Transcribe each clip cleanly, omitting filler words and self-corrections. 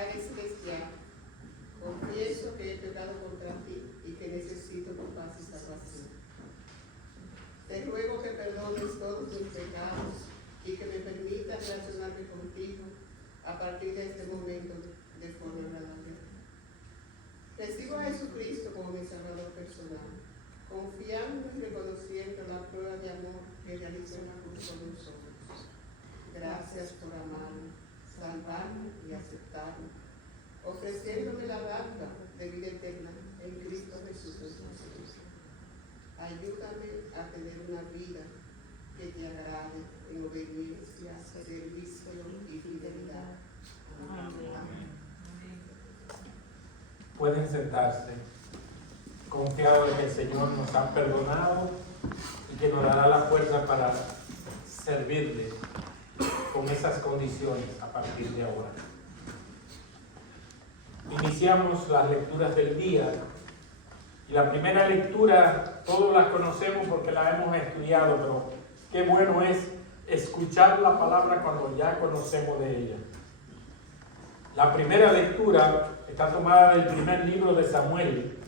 Padre Celestial, confieso que he pecado contra ti y que necesito tu paz y salvación. Te ruego que perdones todos mis pecados y que me permitas relacionarme contigo a partir de este momento de forma agradable. Recibo a Jesucristo como mi Salvador personal, confiando y reconociendo la prueba de amor que realizó en la cruz por nosotros. Gracias por amarme, salvarme y aceptarme, ofreciéndome la dádiva de vida eterna en Cristo Jesús nuestro Señor. Ayúdame a tener una vida que te agrade en obediencia, servicio y fidelidad. Amén. Pueden sentarse, confiados en que el Señor nos ha perdonado y que nos dará la fuerza para servirle con esas condiciones a partir de ahora. Iniciamos las lecturas del día y la primera lectura todos la conocemos porque la hemos estudiado, pero qué bueno es escuchar la palabra cuando ya conocemos de ella. La primera lectura está tomada del primer libro de Samuel,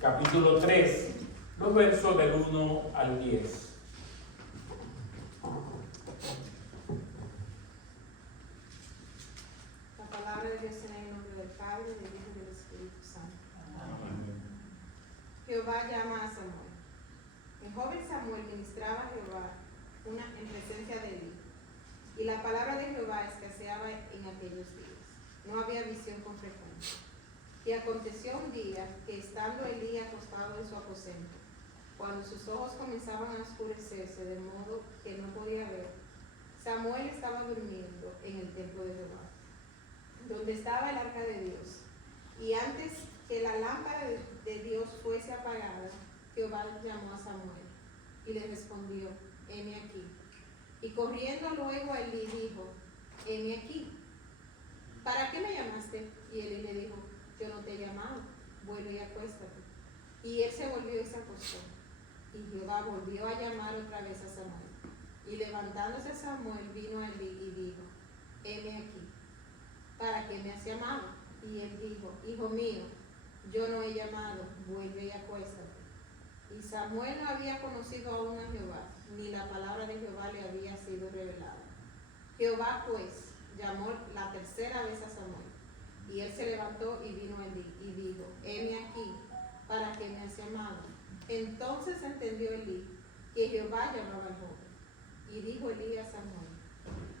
capítulo 3, los versos del 1 al 10. La palabra de Dios en el nombre del Padre, del Hijo y del Espíritu Santo. Amén. Jehová llama a Samuel. El joven Samuel ministraba a Jehová en presencia de Elí, y la palabra de Jehová escaseaba en aquellos días. No había visión con frecuencia. Y aconteció un día que, estando Elí acostado en su aposento, cuando sus ojos comenzaban a oscurecerse de modo que no podía ver, Samuel estaba durmiendo en el templo de Jehová, donde estaba el arca de Dios. Y antes que la lámpara de Dios fuese apagada, Jehová llamó a Samuel y le respondió: heme aquí. Y corriendo luego a Elí dijo: heme aquí. ¿Para qué me llamaste? Y Elí le dijo: yo no te he llamado, vuelve y acuéstate. Y él se volvió y se acostó. Y Jehová volvió a llamar otra vez a Samuel. Y levantándose Samuel vino a Elí y dijo: heme aquí. ¿Para qué me has llamado? Y él dijo: hijo mío, yo no he llamado, vuelve y acuéstate. Y Samuel no había conocido aún a Jehová, ni la palabra de Jehová le había sido revelada. Jehová pues llamó la tercera vez a Samuel, y él se levantó y vino a Elí y dijo: heme aquí, ¿para qué me has llamado? Entonces entendió Elí que Jehová llamaba al joven. Y dijo Elí a Samuel: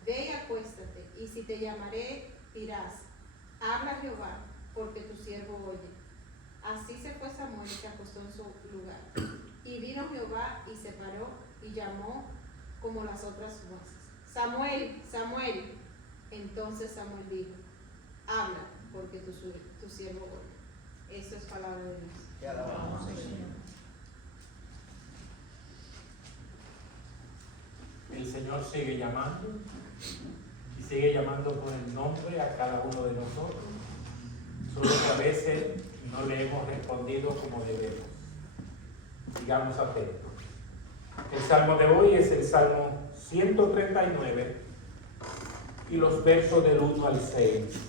ve y acuéstate, y si te llamaré, dirás: habla Jehová, porque tu siervo oye. Así se fue Samuel y se acostó en su lugar. Y vino Jehová y se paró y llamó como las otras voces: Samuel, Samuel. Entonces Samuel dijo: habla, porque tu siervo oye. Esto es palabra de Dios. Te alabamos, Señor. El Señor sigue llamando y sigue llamando por el nombre a cada uno de nosotros, solo que a veces no le hemos respondido como debemos. Sigamos atentos. El salmo de hoy es el Salmo 139 y los versos del 1 al 6.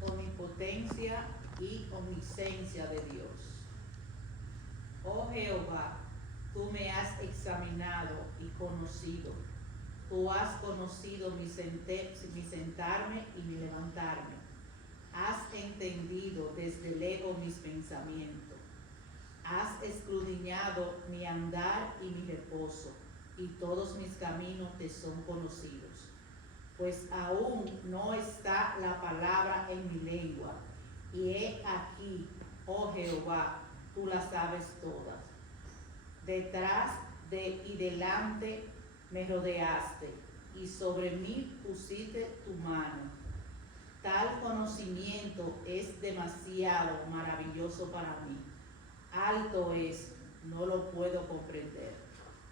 Omnipotencia y omnisciencia de Dios. Oh Jehová, tú me has examinado y conocido. Tú has conocido mi sentarme y mi levantarme. Has entendido desde lejos mis pensamientos. Has escudriñado mi andar y mi reposo, y todos mis caminos te son conocidos. Pues aún no está la palabra en mi lengua, y he aquí, oh Jehová, tú la sabes todas. Detrás y delante me rodeaste, y sobre mí pusiste tu mano. Tal conocimiento es demasiado maravilloso para mí. Alto es, no lo puedo comprender.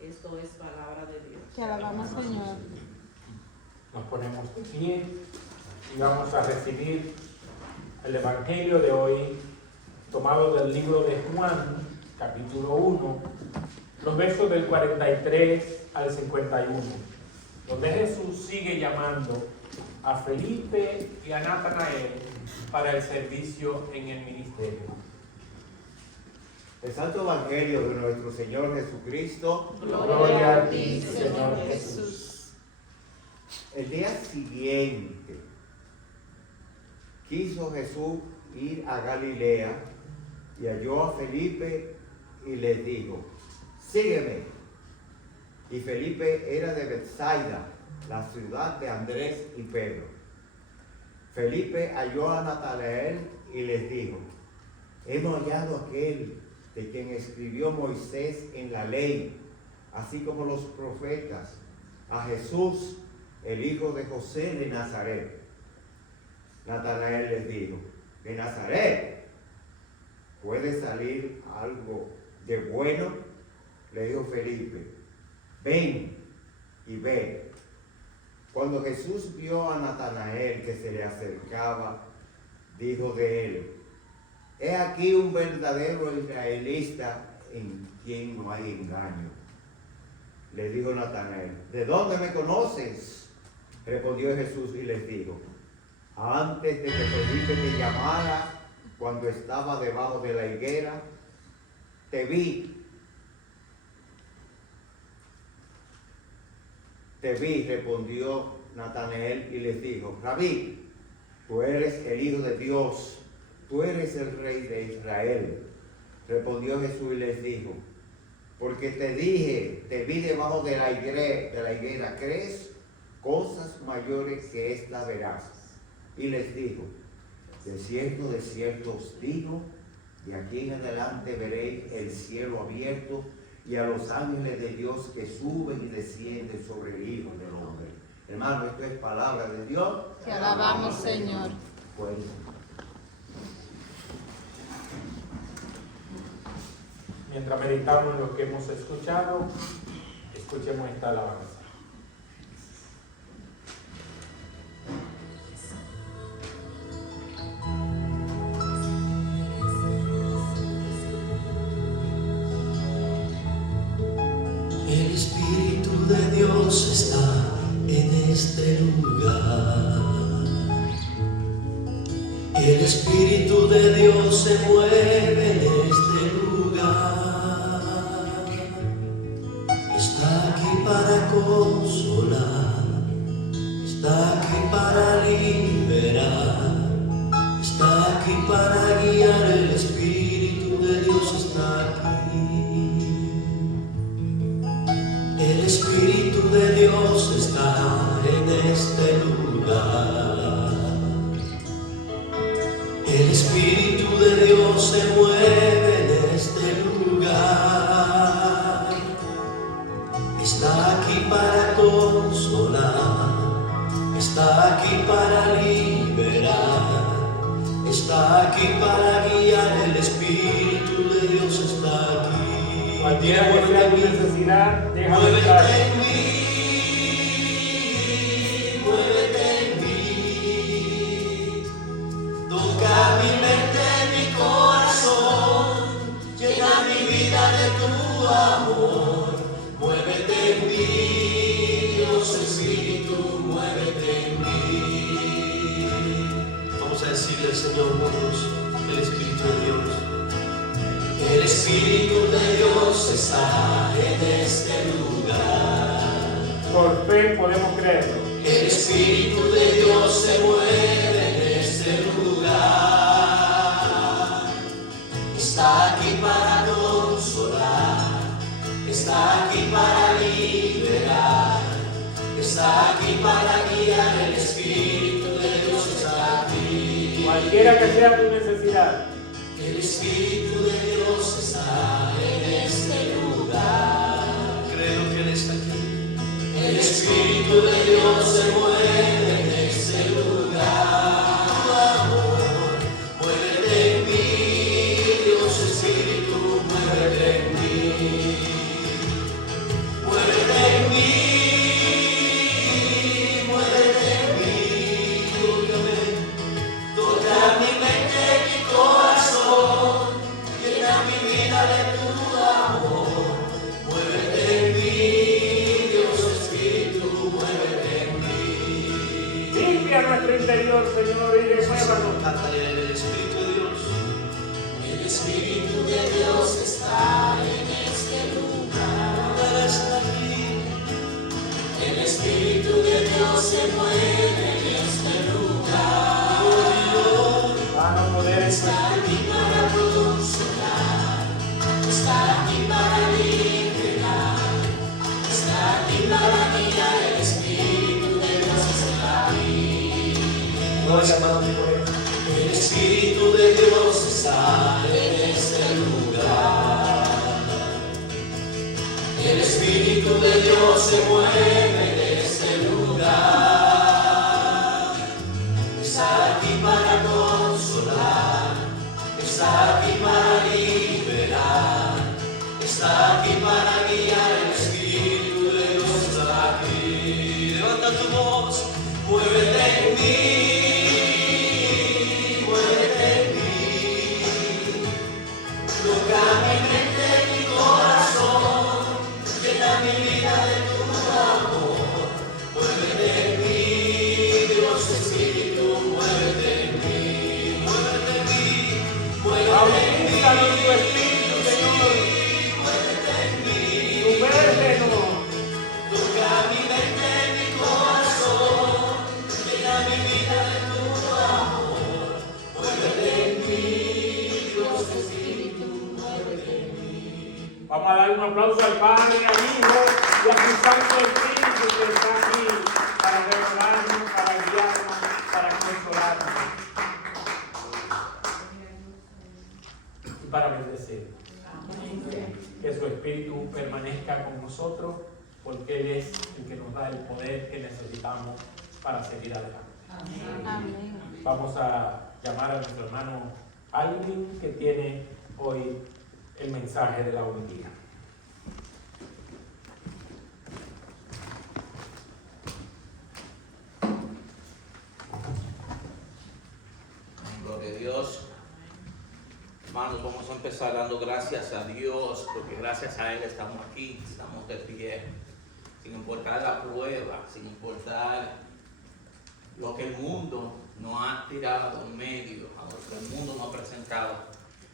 Esto es palabra de Dios. Te alabamos, Señor. Nos ponemos de pie y vamos a recibir el Evangelio de hoy, tomado del libro de Juan, capítulo 1, los versos del 43 al 51, donde Jesús sigue llamando a Felipe y a Natanael para el servicio en el ministerio. El Santo Evangelio de nuestro Señor Jesucristo. Gloria a ti, Señor Jesús. El día siguiente quiso Jesús ir a Galilea y halló a Felipe y les dijo: sígueme. Y Felipe era de Betsaida, la ciudad de Andrés y Pedro. Felipe halló a Natanael y les dijo: hemos hallado a aquel de quien escribió Moisés en la ley, así como los profetas, a Jesús, el hijo de José de Nazaret. Natanael les dijo: ¿de Nazaret puede salir algo de bueno? Le dijo Felipe: ven y ve. Cuando Jesús vio a Natanael que se le acercaba, dijo de él: he aquí un verdadero israelita en quien no hay engaño. Le dijo Natanael: ¿de dónde me conoces? Respondió Jesús y les dijo: antes de que Felipe te llamara, cuando estaba debajo de la higuera, te vi. Te vi, respondió Natanael y les dijo: Rabí, tú eres el Hijo de Dios, tú eres el Rey de Israel. Respondió Jesús y les dijo: porque te dije, te vi debajo de la higuera, ¿crees? Cosas mayores que esta verás. Y les dijo: de cierto os digo, de aquí en adelante veréis el cielo abierto y a los ángeles de Dios que suben y descienden sobre el Hijo del Hombre. Hermano, esto es palabra de Dios. Te alabamos, Señor. Pues, Mientras meditamos en lo que hemos escuchado, escuchemos esta alabanza. El Espíritu de Dios está en este lugar. El Espíritu de Dios se mueve en este lugar. Está aquí para consolar, está aquí para liberar, está aquí para guiar. El Espíritu de Dios está aquí. El Espíritu de Dios está en este lugar. El Espíritu de Dios se mueve en este lugar. Está aquí para consolar, está aquí para liberar, está aquí para guiar. El Espíritu de Dios está aquí. Cualquiera que sea tu necesidad, déjame Muévete estar. en mí, muévete en mí. Toca mi mente, mi corazón, llena mi vida de tu amor. Muévete en mí, Dios Espíritu, muévete en mí. Vamos a decirle al Señor juntos: el Espíritu de Dios. El Espíritu de Dios está en este lugar. Por fe podemos creerlo. El Espíritu de Dios se mueve en este lugar. Está aquí para consolar, está aquí para liberar, está aquí para guiar. El Espíritu de Dios está aquí. Cualquiera que sea tu necesidad, El Espíritu de Dios está en este lugar. Creo que Él está aquí. El Espíritu de Dios se mueve en este lugar. Tu amor, muévete en mí, Dios Espíritu, muévete en mí. Muévete en mí, muévete en mí. Toca mi mente, mi corazón, llena mi vida de tu amor. está aquí para consolar, está aquí para liberar, está aquí para guiar, el Espíritu de Dios está aquí. No es llamado el Espíritu de Dios está en este lugar. El Espíritu de Dios se mueve en este lugar. Está aquí para consolar, está aquí para liberar, está aquí para guiar, el Espíritu de Dios está aquí. Levanta tu voz, muévete en mí, muévete en mí. Toca mi mente, mi corazón, llena mi vida de tu amor. Muévete en mí, Dios Espíritu, muévete en mí, muévete en mí, muévete en mí. Bautízanos en tu Espíritu, Señor. Muévete en mí, Subértenos. toca mi mente, mi corazón, llena mi vida de tu amor. Muévete en mí, Dios Espíritu, muévete en mí. Vamos a dar un aplauso al Padre, al Hijo y a su Santo Espíritu que está aquí para renovarnos, para guiarnos, para consolarnos y para bendecirnos. Que su Espíritu permanezca con nosotros porque Él es el que nos da el poder que necesitamos para seguir adelante. Amén. Vamos a llamar a nuestro hermano Alvin que tiene hoy el mensaje de la homilía. Gloria a Dios. Hermanos, vamos a empezar dando gracias a Dios, porque gracias a Él estamos aquí, estamos de pie, sin importar la prueba, sin importar lo que el mundo nos ha tirado en medio, a lo que el mundo nos ha presentado.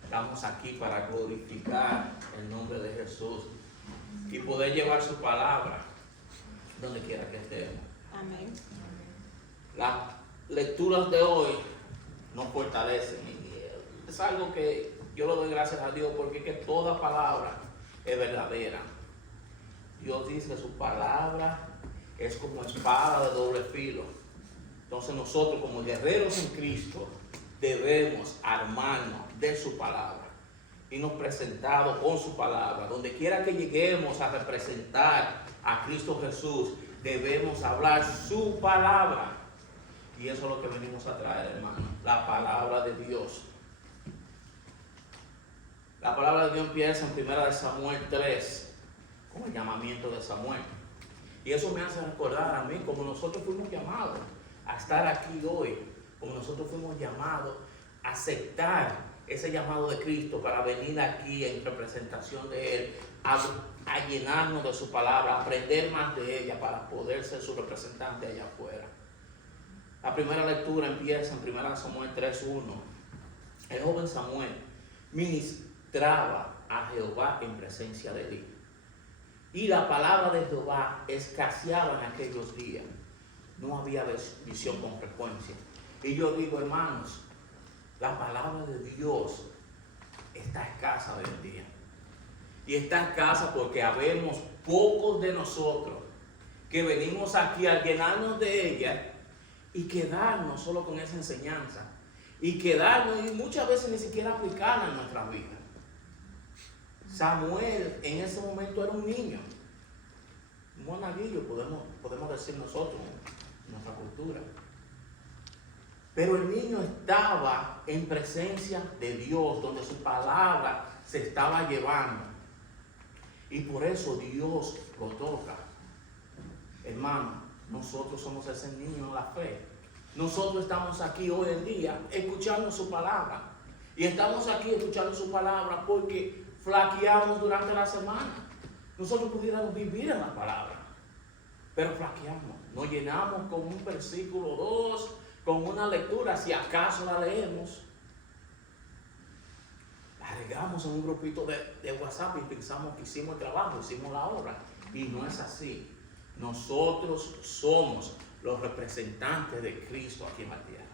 Estamos aquí para glorificar el nombre de Jesús y poder llevar su palabra donde quiera que estemos. Amén. Las lecturas de hoy nos fortalecen y es algo que yo le doy gracias a Dios porque es que toda palabra es verdadera. Dios dice que su palabra es como espada de doble filo. Entonces nosotros como guerreros en Cristo debemos armarnos de su palabra y nos presentamos con su palabra. Donde quiera que lleguemos a representar a Cristo Jesús, debemos hablar su palabra. Y eso es lo que venimos a traer, hermano, la palabra de Dios. La palabra de Dios empieza en 1 Samuel 3, con el llamamiento de Samuel. Y eso me hace recordar a mí como nosotros fuimos llamados a estar aquí hoy, como nosotros fuimos llamados a aceptar ese llamado de Cristo para venir aquí en representación de Él, a llenarnos de su palabra, a aprender más de ella para poder ser su representante allá afuera. La primera lectura empieza en 1 Samuel 3:1. El joven Samuel ministraba a Jehová en presencia de Eli. Y la palabra de Jehová escaseaba en aquellos días. No había visión con frecuencia. Y yo digo, hermanos, la palabra de Dios está escasa hoy en día. Y está escasa porque habemos pocos de nosotros que venimos aquí a llenarnos de ella y quedarnos solo con esa enseñanza. Y quedarnos y muchas veces ni siquiera aplicarla en nuestra vida. Samuel en ese momento era un niño. Un monaguillo podemos decir nosotros en nuestra cultura. Pero el niño estaba en presencia de Dios, donde su palabra se estaba llevando. Y por eso Dios lo toca. Hermano, nosotros somos ese niño en la fe. Nosotros estamos aquí hoy en día escuchando su palabra. Y estamos aquí escuchando su palabra porque flaqueamos durante la semana. Nosotros pudiéramos vivir en la palabra, pero flaqueamos. Nos llenamos con un versículo 2, con una lectura, si acaso la leemos. La regamos en un grupito de WhatsApp y pensamos que hicimos el trabajo, hicimos la obra. Y no es así. Nosotros somos los representantes de Cristo aquí en la tierra.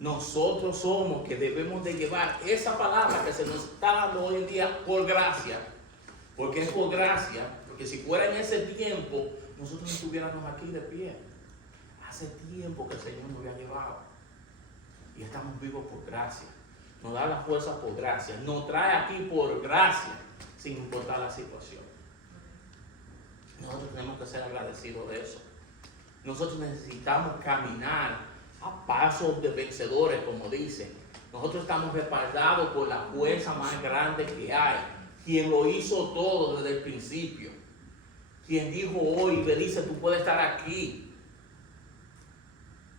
Nosotros somos que debemos de llevar esa palabra que se nos está dando hoy en día por gracia. Porque es por gracia, porque si fuera en ese tiempo, nosotros no estuviéramos aquí de pie. Hace tiempo que el Señor nos había llevado. Y estamos vivos por gracia. Nos da la fuerza por gracia. Nos trae aquí por gracia, sin importar la situación. Nosotros tenemos que ser agradecidos de eso. Nosotros necesitamos caminar a pasos de vencedores, como dicen. Nosotros estamos respaldados por la fuerza más grande que hay. Quien lo hizo todo desde el principio. Quien dijo hoy, le dice, tú puedes estar aquí.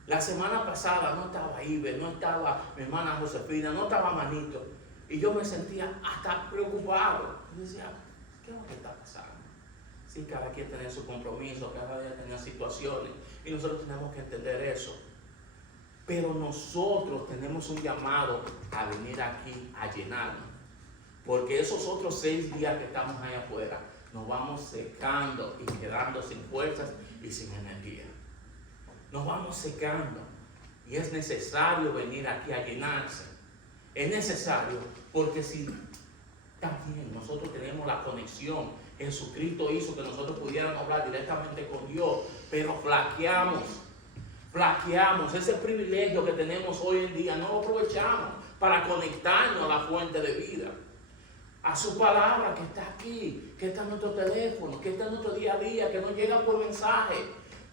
La semana pasada no estaba Iber, no estaba mi hermana Josefina, no estaba Manito. Y yo me sentía hasta preocupado. Y decía, ¿qué es lo que está pasando? Sí, cada quien tiene su compromiso, cada día tenía situaciones. Y nosotros tenemos que entender eso. Pero nosotros tenemos un llamado a venir aquí a llenarnos. Porque esos otros 6 días que estamos allá afuera, nos vamos secando y quedando sin fuerzas y sin energía. Nos vamos secando. Y es necesario venir aquí a llenarse. Es necesario porque si también nosotros tenemos la conexión, Jesucristo hizo que nosotros pudiéramos hablar directamente con Dios, pero flaqueamos ese privilegio que tenemos hoy en día, no lo aprovechamos para conectarnos a la fuente de vida, a su palabra que está aquí, que está en nuestro teléfono, que está en nuestro día a día, que nos llega por mensaje,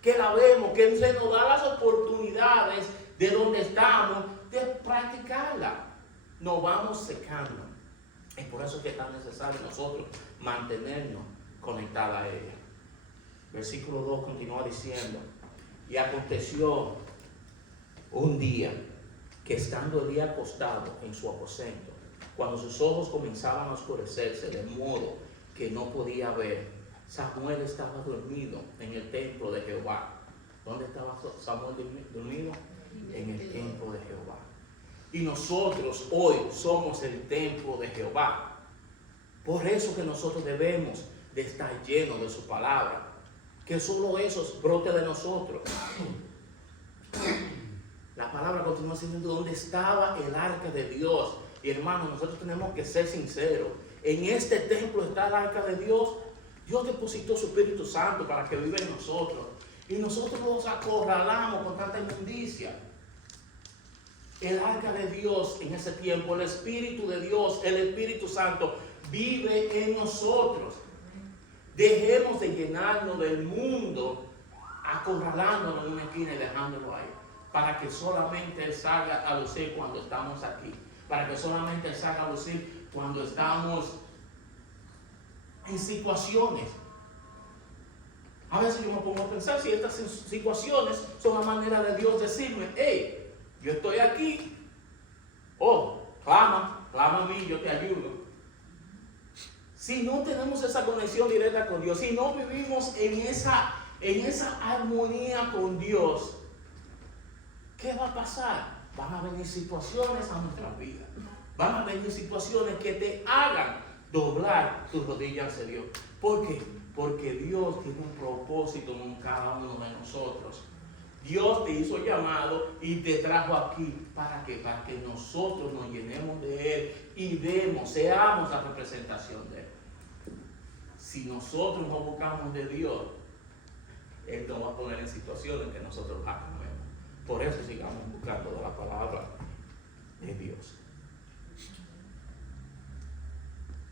que la vemos, que se nos da las oportunidades de donde estamos de practicarla. Nos vamos secando. Es por eso que es tan necesario nosotros mantenernos conectados a ella. Versículo 2 continúa diciendo: y aconteció un día que estando Elías acostado en su aposento, cuando sus ojos comenzaban a oscurecerse de modo que no podía ver, Samuel estaba dormido en el templo de Jehová. ¿Dónde estaba Samuel dormido? En el templo de Jehová. Y nosotros hoy somos el templo de Jehová. Por eso que nosotros debemos de estar llenos de su palabra. Que solo eso brote de nosotros. La palabra continúa diciendo dónde estaba el arca de Dios. Y hermanos, nosotros tenemos que ser sinceros. En este templo está el arca de Dios. Dios depositó su Espíritu Santo para que viva en nosotros. Y nosotros nos acorralamos con tanta inmundicia. El arca de Dios en ese tiempo, el Espíritu de Dios, el Espíritu Santo, vive en nosotros. Dejemos de llenarnos del mundo, acorralándonos en una esquina y dejándolo ahí. Para que solamente Él salga a lucir cuando estamos aquí. Para que solamente Él salga a lucir cuando estamos en situaciones. A veces yo me pongo a pensar si estas situaciones son la manera de Dios decirme, hey, yo estoy aquí. Oh, clama a mí, yo te ayudo. Si no tenemos esa conexión directa con Dios, si no vivimos en esa armonía con Dios, ¿qué va a pasar? Van a venir situaciones a nuestra vida. Van a venir situaciones que te hagan doblar tus rodillas hacia Dios. ¿Por qué? Porque Dios tiene un propósito en cada uno de nosotros. Dios te hizo llamado y te trajo aquí. ¿Para qué? Para que nosotros nos llenemos de Él y seamos la representación de Él. Si nosotros no buscamos de Dios, Él nos va a poner en situaciones que nosotros acomemos. Por eso sigamos buscando de la palabra de Dios.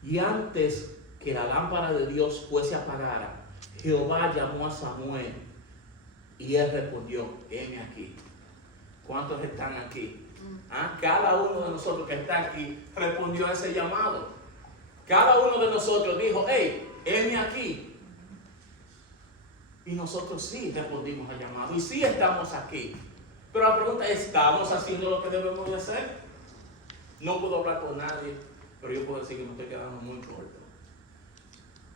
Y antes que la lámpara de Dios fuese apagada, Jehová llamó a Samuel y él respondió, heme aquí. ¿Cuántos están aquí? Cada uno de nosotros que está aquí respondió a ese llamado. Cada uno de nosotros dijo, hey, heme aquí. Y nosotros sí respondimos al llamado y sí estamos aquí. Pero la pregunta es, ¿estamos haciendo lo que debemos de hacer? No puedo hablar por nadie, pero yo puedo decir que me estoy quedando muy corto.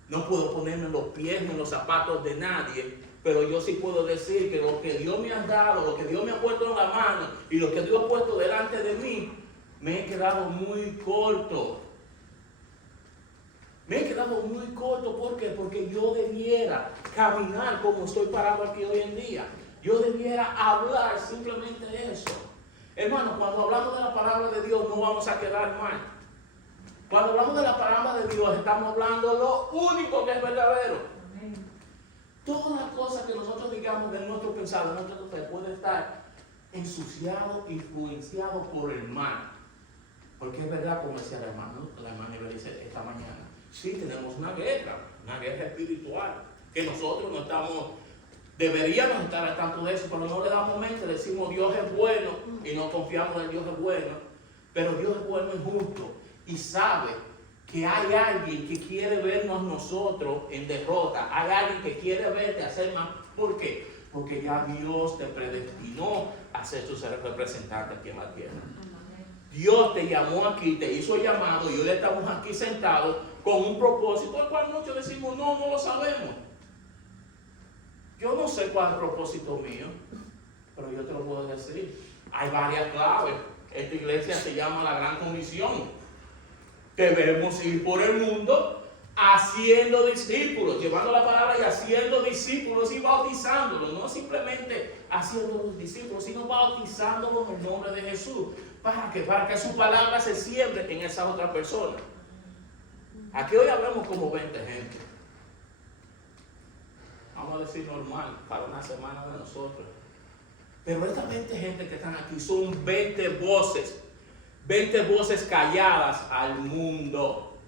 No puedo ponerme en los pies ni en los zapatos de nadie, pero yo sí puedo decir que lo que Dios me ha dado, lo que Dios me ha puesto en la mano y lo que Dios ha puesto delante de mí, me he quedado muy corto. Me he quedado muy corto, ¿por qué? Porque yo debiera caminar como estoy parado aquí hoy en día. Yo debiera hablar simplemente eso. Hermano, cuando hablamos de la palabra de Dios no vamos a quedar mal. Cuando hablamos de la palabra de Dios estamos hablando lo único que es verdadero. Todas las cosas que nosotros digamos de nuestro pensar, de nuestra fe, puede estar ensuciado, influenciado por el mal. Porque es verdad, como decía la hermana Ibelice esta mañana, sí tenemos una guerra espiritual, que nosotros no estamos, deberíamos estar al tanto de eso, pero no le damos mente, decimos Dios es bueno y no confiamos en Dios es bueno, pero Dios es bueno y justo y sabe que hay alguien que quiere vernos nosotros en derrota, hay alguien que quiere verte hacer más. ¿Por qué? Porque ya Dios te predestinó a ser tu ser representante aquí en la tierra. Dios te llamó aquí, te hizo llamado y hoy estamos aquí sentados con un propósito, al cual muchos decimos, no lo sabemos. Yo no sé cuál es el propósito mío, pero yo te lo puedo decir. Hay varias claves. Esta iglesia se llama la Gran Comisión. Debemos ir por el mundo haciendo discípulos, llevando la palabra y haciendo discípulos y bautizándolos. No simplemente haciendo los discípulos, sino bautizándolos en el nombre de Jesús. ¿Para qué? Para que su palabra se siembre en esa otra persona. Aquí hoy hablamos como 20 gente. Vamos a decir normal, para una semana de nosotros. Pero estas 20 gente que están aquí son 20 voces calladas al mundo.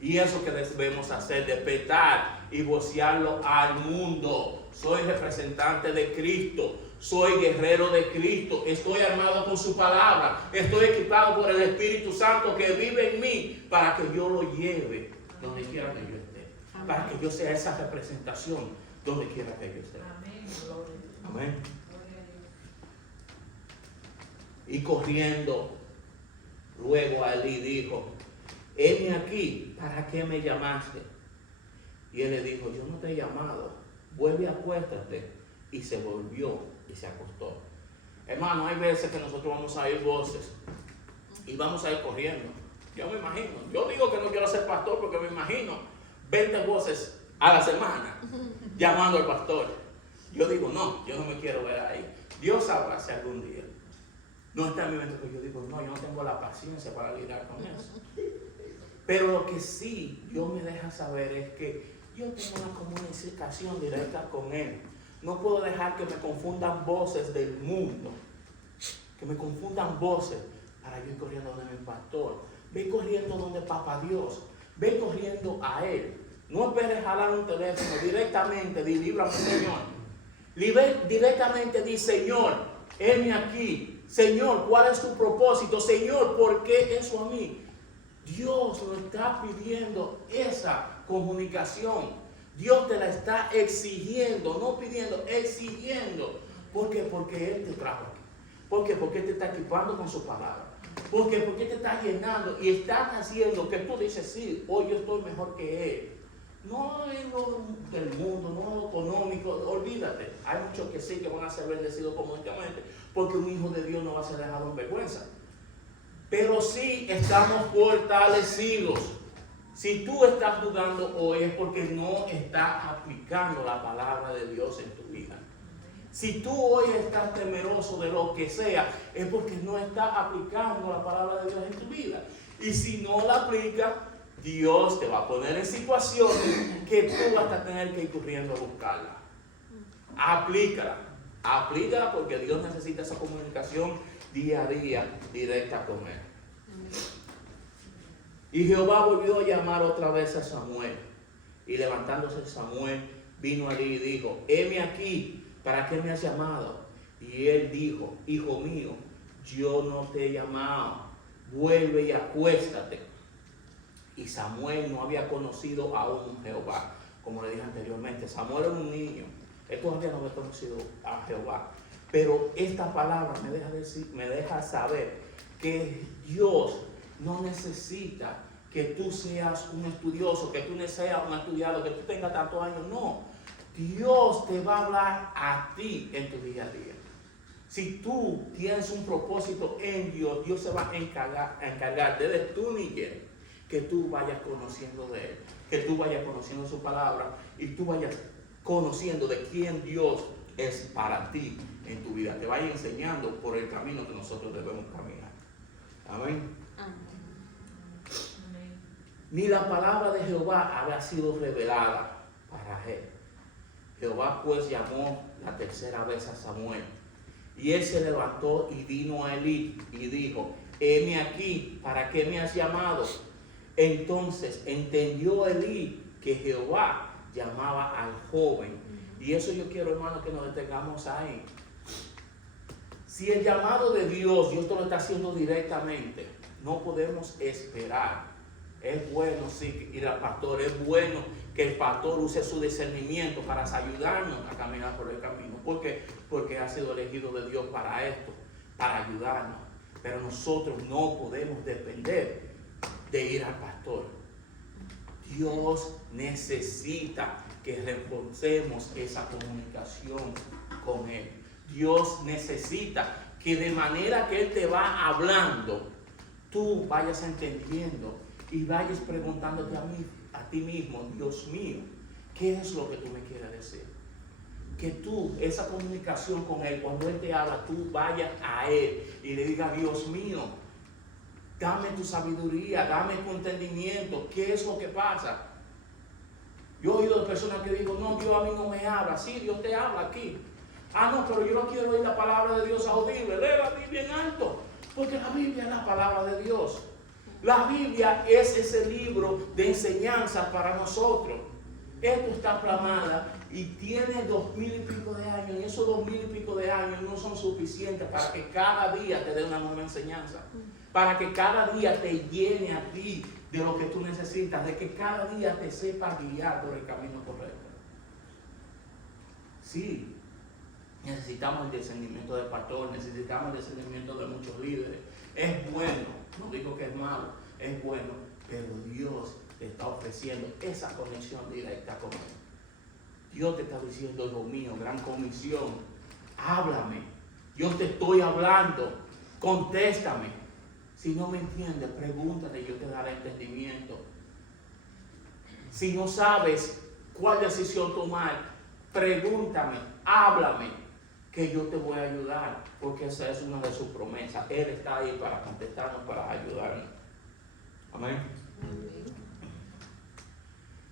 Y eso que debemos hacer, despertar y vocearlo al mundo. Soy representante de Cristo, soy guerrero de Cristo, estoy armado con su palabra, estoy equipado por el Espíritu Santo que vive en mí para que yo lo lleve donde quiera que yo esté. Para que yo sea esa representación donde quiera que yo esté. Amén. Y corriendo, luego Elí dijo, heme aquí, ¿para qué me llamaste? Y él le dijo, yo no te he llamado, vuelve, acuéstate. Y se volvió y se acostó. Hermano, hay veces que nosotros vamos a oír voces y vamos a ir corriendo. Yo me imagino, yo digo que no quiero ser pastor porque me imagino 20 voces a la semana llamando al pastor. Yo digo, no, yo no me quiero ver ahí. Dios sabrá si algún día. No está en mi mente, pero yo digo, no, yo no tengo la paciencia para lidiar con eso. Pero lo que sí Dios me deja saber es que yo tengo una comunicación directa con Él. No puedo dejar que me confundan voces del mundo, que me confundan voces para yo ir corriendo donde mi pastor. Ve corriendo donde Papá Dios, ve corriendo a Él. No esperes jalar un teléfono, directamente di, líbrame Señor. Directamente di, Señor, heme aquí. Señor, ¿cuál es tu propósito? Señor, ¿por qué eso a mí? Dios nos está pidiendo esa comunicación. Dios te la está exigiendo, no pidiendo, exigiendo. ¿Por qué? Porque Él te trajo aquí. ¿Por qué? Porque Él te está equipando con su palabra. ¿Por qué? Porque te está llenando y está haciendo que tú dices, sí, hoy yo estoy mejor que Él. No es lo del mundo, no es lo económico, olvídate. Hay muchos que sí que van a ser bendecidos económicamente, porque un hijo de Dios no va a ser dejado en vergüenza. Pero sí estamos fortalecidos. Si tú estás dudando hoy es porque no estás aplicando la palabra de Dios en tu vida. Si tú hoy estás temeroso de lo que sea, es porque no estás aplicando la palabra de Dios en tu vida. Y si no la aplicas, Dios te va a poner en situaciones que tú vas a tener que ir corriendo a buscarla. Aplícala porque Dios necesita esa comunicación día a día directa con Él. Y Jehová volvió a llamar otra vez a Samuel. Y levantándose Samuel, vino allí y dijo, heme aquí, ¿para qué me has llamado? Y él dijo, hijo mío, yo no te he llamado, vuelve y acuéstate. Y Samuel no había conocido aún a Jehová, como le dije anteriormente. Samuel era un niño, él todavía no había conocido a Jehová. Pero esta palabra me deja saber que Dios no necesita que tú seas un estudioso, que tú no seas un estudiado, que tú tengas tantos años. No, Dios te va a hablar a ti en tu día a día. Si tú tienes un propósito en Dios, Dios se va a encargar desde tu niñez que tú vayas conociendo de Él, que tú vayas conociendo su palabra y tú vayas conociendo de quién Dios es para ti en tu vida, te vaya enseñando por el camino que nosotros debemos caminar. Amén. Ni la palabra de Jehová había sido revelada para él. Jehová pues llamó la tercera vez a Samuel. Y él se levantó y vino a Elí y dijo: heme aquí, ¿para qué me has llamado? Entonces entendió Elí que Jehová llamaba al joven. Y eso yo quiero, hermano, que nos detengamos ahí. Si el llamado de Dios te lo está haciendo directamente, no podemos esperar. Es bueno sí ir al pastor, es bueno que el pastor use su discernimiento para ayudarnos a caminar por el camino. ¿Por qué? Porque ha sido elegido de Dios para esto, para ayudarnos. Pero nosotros no podemos depender de ir al pastor. Dios necesita que reforcemos esa comunicación con Él. Dios necesita que de manera que Él te va hablando, tú vayas entendiendo y vayas preguntándote a ti mismo: Dios mío, ¿qué es lo que tú me quieres decir? Que tú, esa comunicación con Él, cuando Él te habla, tú vayas a Él y le digas: Dios mío, dame tu sabiduría, dame tu entendimiento, ¿qué es lo que pasa? Yo he oído de personas que digo: no, Dios a mí no me habla. Sí, Dios te habla aquí. Ah, no, pero yo no quiero oír la palabra de Dios audible. Lee la Biblia en alto, porque la Biblia es la palabra de Dios. La Biblia es ese libro de enseñanza para nosotros. Esto está plasmada y tiene 2000 y pico de años, y esos 2000 y pico de años no son suficientes para que cada día te dé una nueva enseñanza, para que cada día te llene a ti de lo que tú necesitas, de que cada día te sepa guiar por el camino correcto. Sí, necesitamos el discernimiento del pastor, necesitamos el discernimiento de muchos líderes. Es bueno, no digo que es malo, es bueno, pero Dios te está ofreciendo esa conexión directa con Él. Dios te está diciendo: hijo mío, gran comisión, háblame, yo te estoy hablando, contéstame. Si no me entiendes, pregúntale, yo te daré entendimiento. Si no sabes cuál decisión tomar, pregúntame, háblame, que yo te voy a ayudar, porque esa es una de sus promesas. Él está ahí para contestarnos, para ayudarnos. Amén.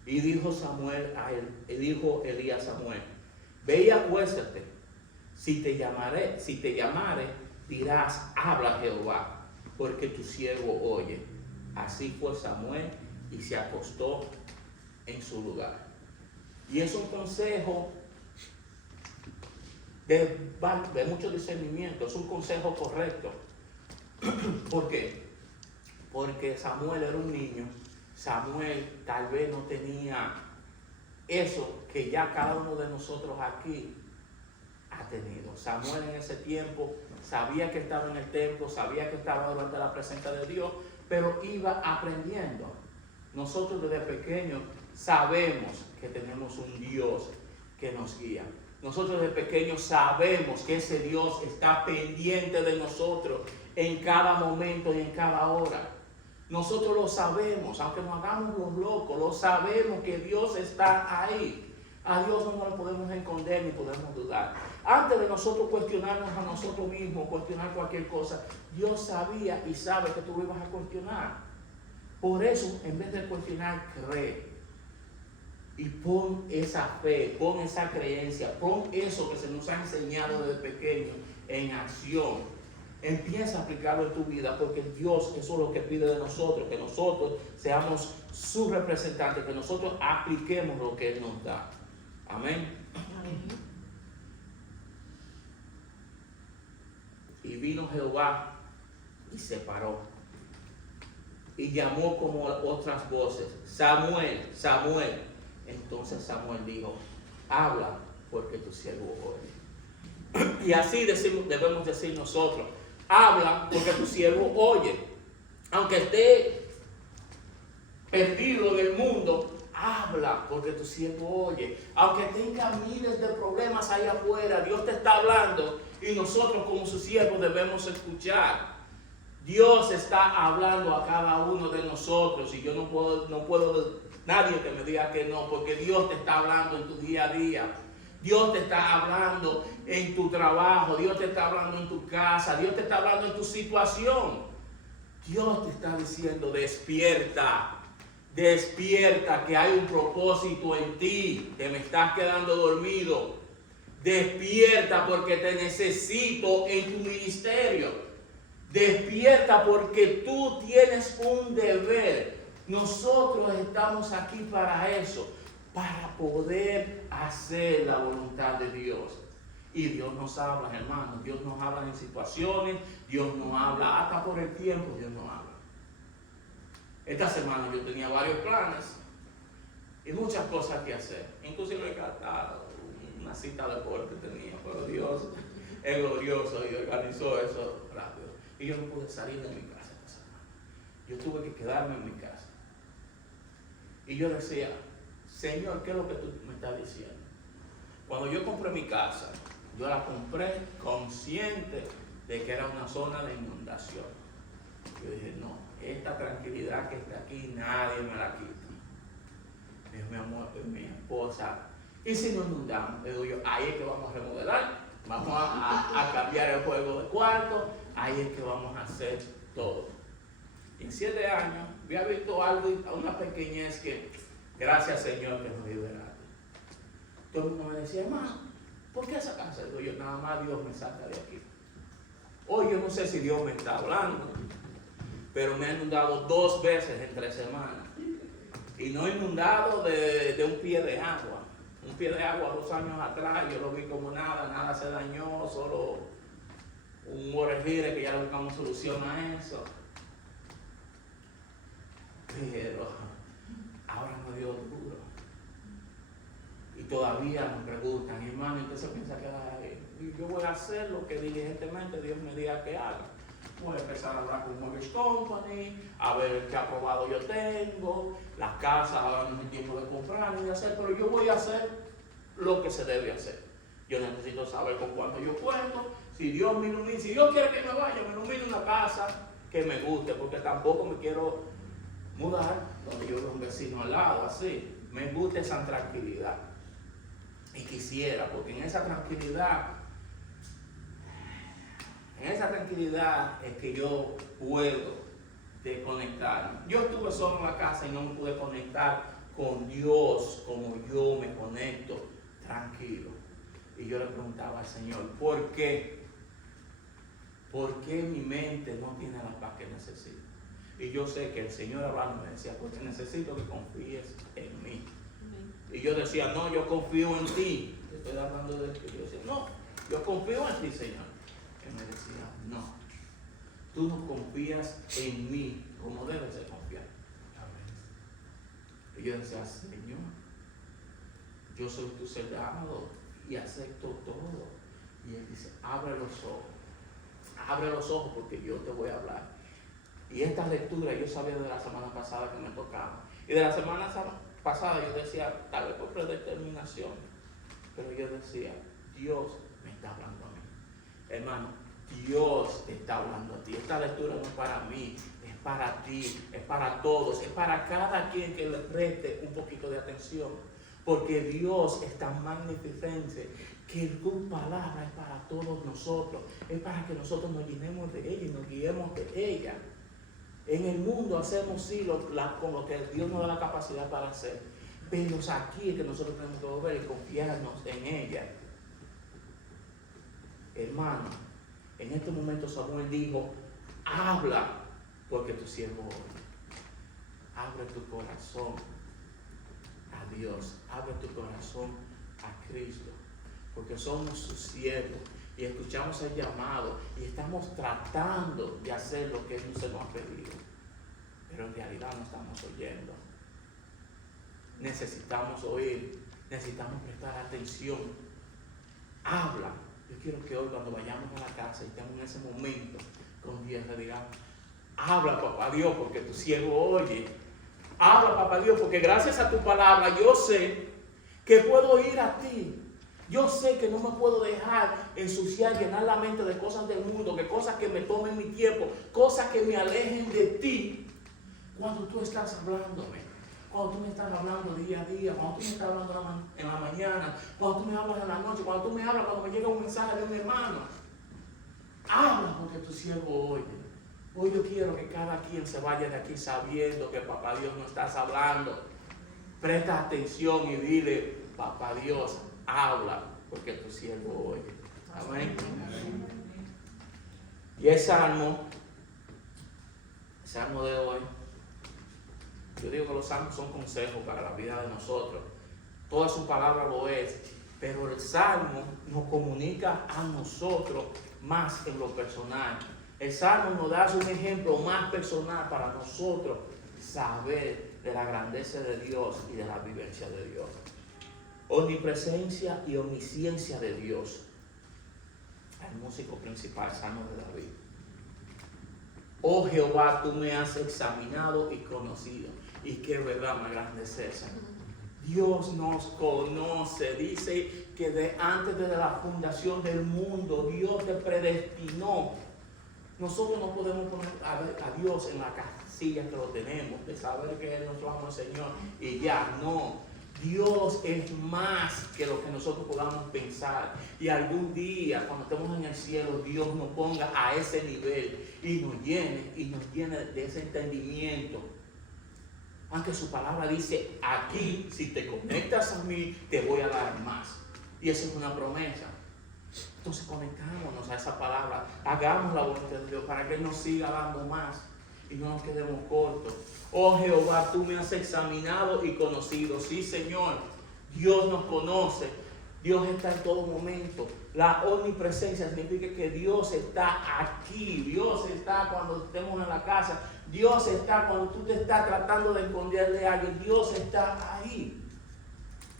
Y dijo Samuel a él, dijo Elías a Samuel: ve y acuéstate. Si te llamare, dirás: habla Jehová, porque tu siervo oye. Así fue Samuel y se acostó en su lugar. Y es un consejo de mucho discernimiento, es un consejo correcto. ¿Por qué? Porque Samuel era un niño. Samuel tal vez no tenía eso que ya cada uno de nosotros aquí ha tenido. Samuel en ese tiempo sabía que estaba en el templo, sabía que estaba durante la presencia de Dios, pero iba aprendiendo. Nosotros desde pequeños sabemos que tenemos un Dios que nos guía. Nosotros desde pequeños sabemos que ese Dios está pendiente de nosotros en cada momento y en cada hora. Nosotros lo sabemos, aunque nos hagamos los locos, lo sabemos que Dios está ahí. A Dios no nos lo podemos esconder ni podemos dudar. Antes de nosotros cuestionarnos a nosotros mismos, cuestionar cualquier cosa, Dios sabía y sabe que tú lo ibas a cuestionar. Por eso, en vez de cuestionar, cree. Y pon esa fe, pon esa creencia, pon eso que se nos ha enseñado desde pequeño en acción. Empieza a aplicarlo en tu vida, porque Dios, eso es lo que pide de nosotros, que nosotros seamos sus representantes, que nosotros apliquemos lo que Él nos da. Amén. Y vino Jehová y se paró y llamó como otras voces: Samuel, Samuel. Entonces Samuel dijo: habla, porque tu siervo oye. Y así debemos decir nosotros: habla, porque tu siervo oye. Aunque esté perdido en el mundo, habla, porque tu siervo oye. Aunque tenga miles de problemas allá afuera, Dios te está hablando y nosotros como sus siervos debemos escuchar. Dios está hablando a cada uno de nosotros y yo no puedo nadie que me diga que no, porque Dios te está hablando en tu día a día. Dios te está hablando en tu trabajo, Dios te está hablando en tu casa, Dios te está hablando en tu situación. Dios te está diciendo, despierta, despierta, que hay un propósito en ti, que me estás quedando dormido. Despierta porque te necesito en tu ministerio. Despierta porque tú tienes un deber. Nosotros estamos aquí para eso, para poder hacer la voluntad de Dios. Y Dios nos habla, hermanos, Dios nos habla en situaciones, Dios nos habla hasta por el tiempo, Dios nos habla. Esta semana yo tenía varios planes y muchas cosas que hacer, inclusive hasta una cita de deporte tenía, pero Dios es glorioso y organizó eso rápido. Y yo no pude salir de mi casa esta semana. Yo tuve que quedarme en mi casa. Y yo decía, Señor, ¿qué es lo que tú me estás diciendo? Cuando yo compré mi casa, yo la compré consciente de que era una zona de inundación. Yo dije, no, esta tranquilidad que está aquí nadie me la quita. Mi amor, mi esposa, y si nos inundamos, le digo yo, ahí es que vamos a remodelar, vamos a cambiar el juego de cuarto, ahí es que vamos a hacer todo. Y en 7 años había visto algo, una pequeñez que, gracias Señor, que nos liberaste. Todo el mundo me decía, hermano, ¿por qué esa casa? Digo yo, nada más Dios me saca de aquí. Hoy yo no sé si Dios me está hablando, pero me ha inundado 2 veces en 3 semanas. Y no inundado de un pie de agua. Un pie de agua 2 años atrás, yo lo vi como nada se dañó, solo un orejire que ya le buscamos solución a eso. Pero ahora nos dio duro. Y todavía nos preguntan, hermano, ¿usted se piensa quedar ahí? Y yo voy a hacer lo que diligentemente Dios me diga que haga. Voy a empezar a hablar con Mortgage Company, a ver qué aprobado yo tengo, las casas, ahora no es tiempo de comprar ni de hacer, pero yo voy a hacer lo que se debe hacer. Yo necesito saber con cuánto yo cuento, si Dios me ilumina, si Dios quiere que me vaya, me ilumine una casa que me guste, porque tampoco me quiero mudar donde yo veo un vecino al lado, así. Me gusta esa tranquilidad. Y quisiera, porque en esa tranquilidad es que yo puedo desconectarme. Yo estuve solo en la casa y no me pude conectar con Dios como yo me conecto tranquilo. Y yo le preguntaba al Señor, ¿por qué? ¿Por qué mi mente no tiene la paz que necesito? Y yo sé que el Señor hablando me decía, porque necesito que confíes en mí. Y yo decía, no, yo confío en ti. Estoy hablando de esto. Yo decía, no, yo confío en ti, Señor. Él me decía, no, tú no confías en mí como debes de confiar. Y yo decía, Señor, yo soy tu soldado y acepto todo. Y Él dice, abre los ojos porque yo te voy a hablar. Y esta lectura yo sabía de la semana pasada que me tocaba. Y de la semana pasada yo decía, tal vez por predeterminación, pero yo decía, Dios me está hablando a mí. Hermano, Dios te está hablando a ti. Esta lectura no es para mí, es para ti, es para todos, es para cada quien que le preste un poquito de atención. Porque Dios es tan magnificente que tu palabra es para todos nosotros. Es para que nosotros nos llenemos de ella y nos guiemos de ella. En el mundo hacemos sí con lo que Dios nos da la capacidad para hacer. Pero aquí es que nosotros tenemos que volver y confiarnos en ella. Hermano, en este momento Samuel dijo, habla, porque tu siervo oye. Abre tu corazón a Dios, abre tu corazón a Cristo, porque somos sus siervos y escuchamos el llamado y estamos tratando de hacer lo que Él nos ha pedido, pero en realidad no estamos oyendo. Necesitamos oír, necesitamos prestar atención. Habla. Yo quiero que hoy cuando vayamos a la casa y estemos en ese momento con Dios, le digamos, habla papá Dios porque tu siervo oye. Habla papá Dios porque gracias a tu palabra yo sé que puedo ir a ti. Yo sé que no me puedo dejar ensuciar, llenar la mente de cosas del mundo, que cosas que me tomen mi tiempo, cosas que me alejen de ti. Cuando tú estás hablándome, cuando tú me estás hablando día a día, cuando tú me estás hablando en la mañana, cuando tú me hablas en la noche, cuando tú me hablas cuando me llega un mensaje de un hermano. Habla porque tu siervo oye. Hoy yo quiero que cada quien se vaya de aquí sabiendo que Papá Dios no estás hablando. Presta atención y dile, Papá Dios, habla porque tu siervo oye. Amén. Y el salmo de hoy, yo digo que los salmos son consejos para la vida de nosotros. Toda su palabra lo es, pero el salmo nos comunica a nosotros más en lo personal. El salmo nos da un ejemplo más personal para nosotros saber de la grandeza de Dios y de la vivencia de Dios. Omnipresencia y omnisciencia de Dios. El músico principal, Salmo de David. Oh Jehová, tú me has examinado y conocido. Y qué verdad más grande es esa. Dios nos conoce. Dice que antes de la fundación del mundo, Dios te predestinó. Nosotros no podemos poner a Dios en la casilla que lo tenemos, de saber que Él es nuestro amo Señor y ya, no. Dios es más que lo que nosotros podamos pensar. Y algún día, cuando estemos en el cielo, Dios nos ponga a ese nivel y nos llene de ese entendimiento. Aunque su palabra dice, aquí, si te conectas a mí, te voy a dar más. Y esa es una promesa. Entonces conectámonos a esa palabra, hagamos la voluntad de Dios para que Él nos siga dando más y no nos quedemos cortos. Oh Jehová, tú me has examinado y conocido. Sí, Señor, Dios nos conoce. Dios está en todo momento. La omnipresencia significa que Dios está aquí. Dios está cuando estemos en la casa. Dios está cuando tú te estás tratando de esconderle a alguien. Dios está ahí.